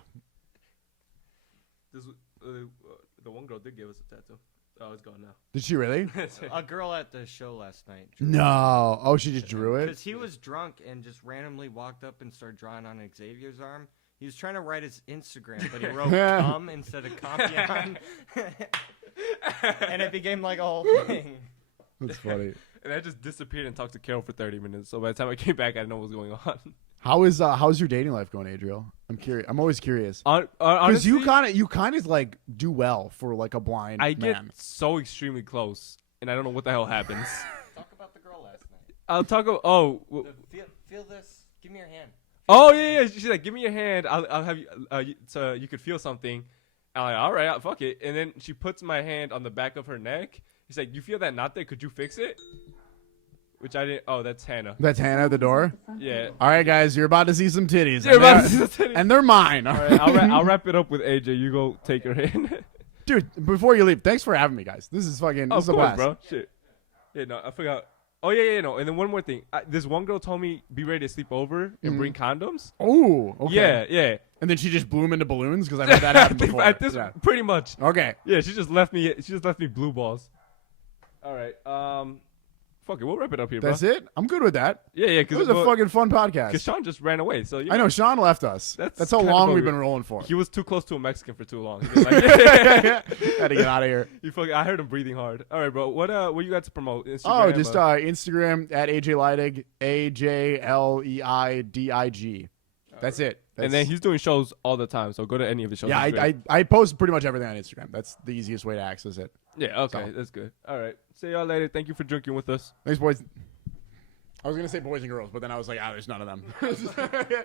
The one girl did give us a tattoo. Oh, it's gone now. Did she really? A girl at the show last night. No. Oh, she just drew it? Because he was drunk and just randomly walked up and started drawing on Xavier's arm. He was trying to write his Instagram, but he wrote cum instead of Compion. And it became like a whole thing. That's funny. And I just disappeared and talked to Carol for 30 minutes. So by the time I came back, I didn't know what was going on. How's your dating life going, Adriel? I'm curious. I'm always curious. Because you kind of like do well for like a blind man. I get so extremely close, and I don't know what the hell happens. Talk about the girl last night. I'll talk about feel this. Give me your hand. Oh yeah. She's like, give me your hand. I'll have you so you could feel something. I'm like, all right, fuck it. And then she puts my hand on the back of her neck. He's like, you feel that knot there? Could you fix it? Which I didn't. Oh, that's Hannah. That's Hannah at the door? Yeah. All right, guys, you're about to see some titties. You're about to see some titties. And they're mine. All right, I'll wrap it up with AJ. You go take her in. Dude, before you leave, thanks for having me, guys. This is fucking this is a blast. Bro. Shit. Yeah, no, I forgot. Oh, yeah, no. And then one more thing. This one girl told me, be ready to sleep over and bring condoms. Oh, okay. Yeah. And then she just blew them into balloons? Because I've had that happen before. Pretty much. Okay. Yeah, she just left me blue balls. All right. Fuck it. We'll wrap it up here, bro. That's it? I'm good with that. Yeah. It was a fucking fun podcast. Because Sean just ran away. So I know. Sean left us. That's how long we've been rolling for. He was too close to a Mexican for too long. Like, had to get out of here. I heard him breathing hard. All right, bro. What you got to promote? Instagram, Instagram at AJ Leidig, AJLEIDIG. That's it. And then he's doing shows all the time, so go to any of his shows. Yeah, I post pretty much everything on Instagram. That's the easiest way to access it. Yeah, okay, that's good. All right. See y'all later. Thank you for drinking with us. Thanks, boys. I was going to say boys and girls, but then I was like, there's none of them.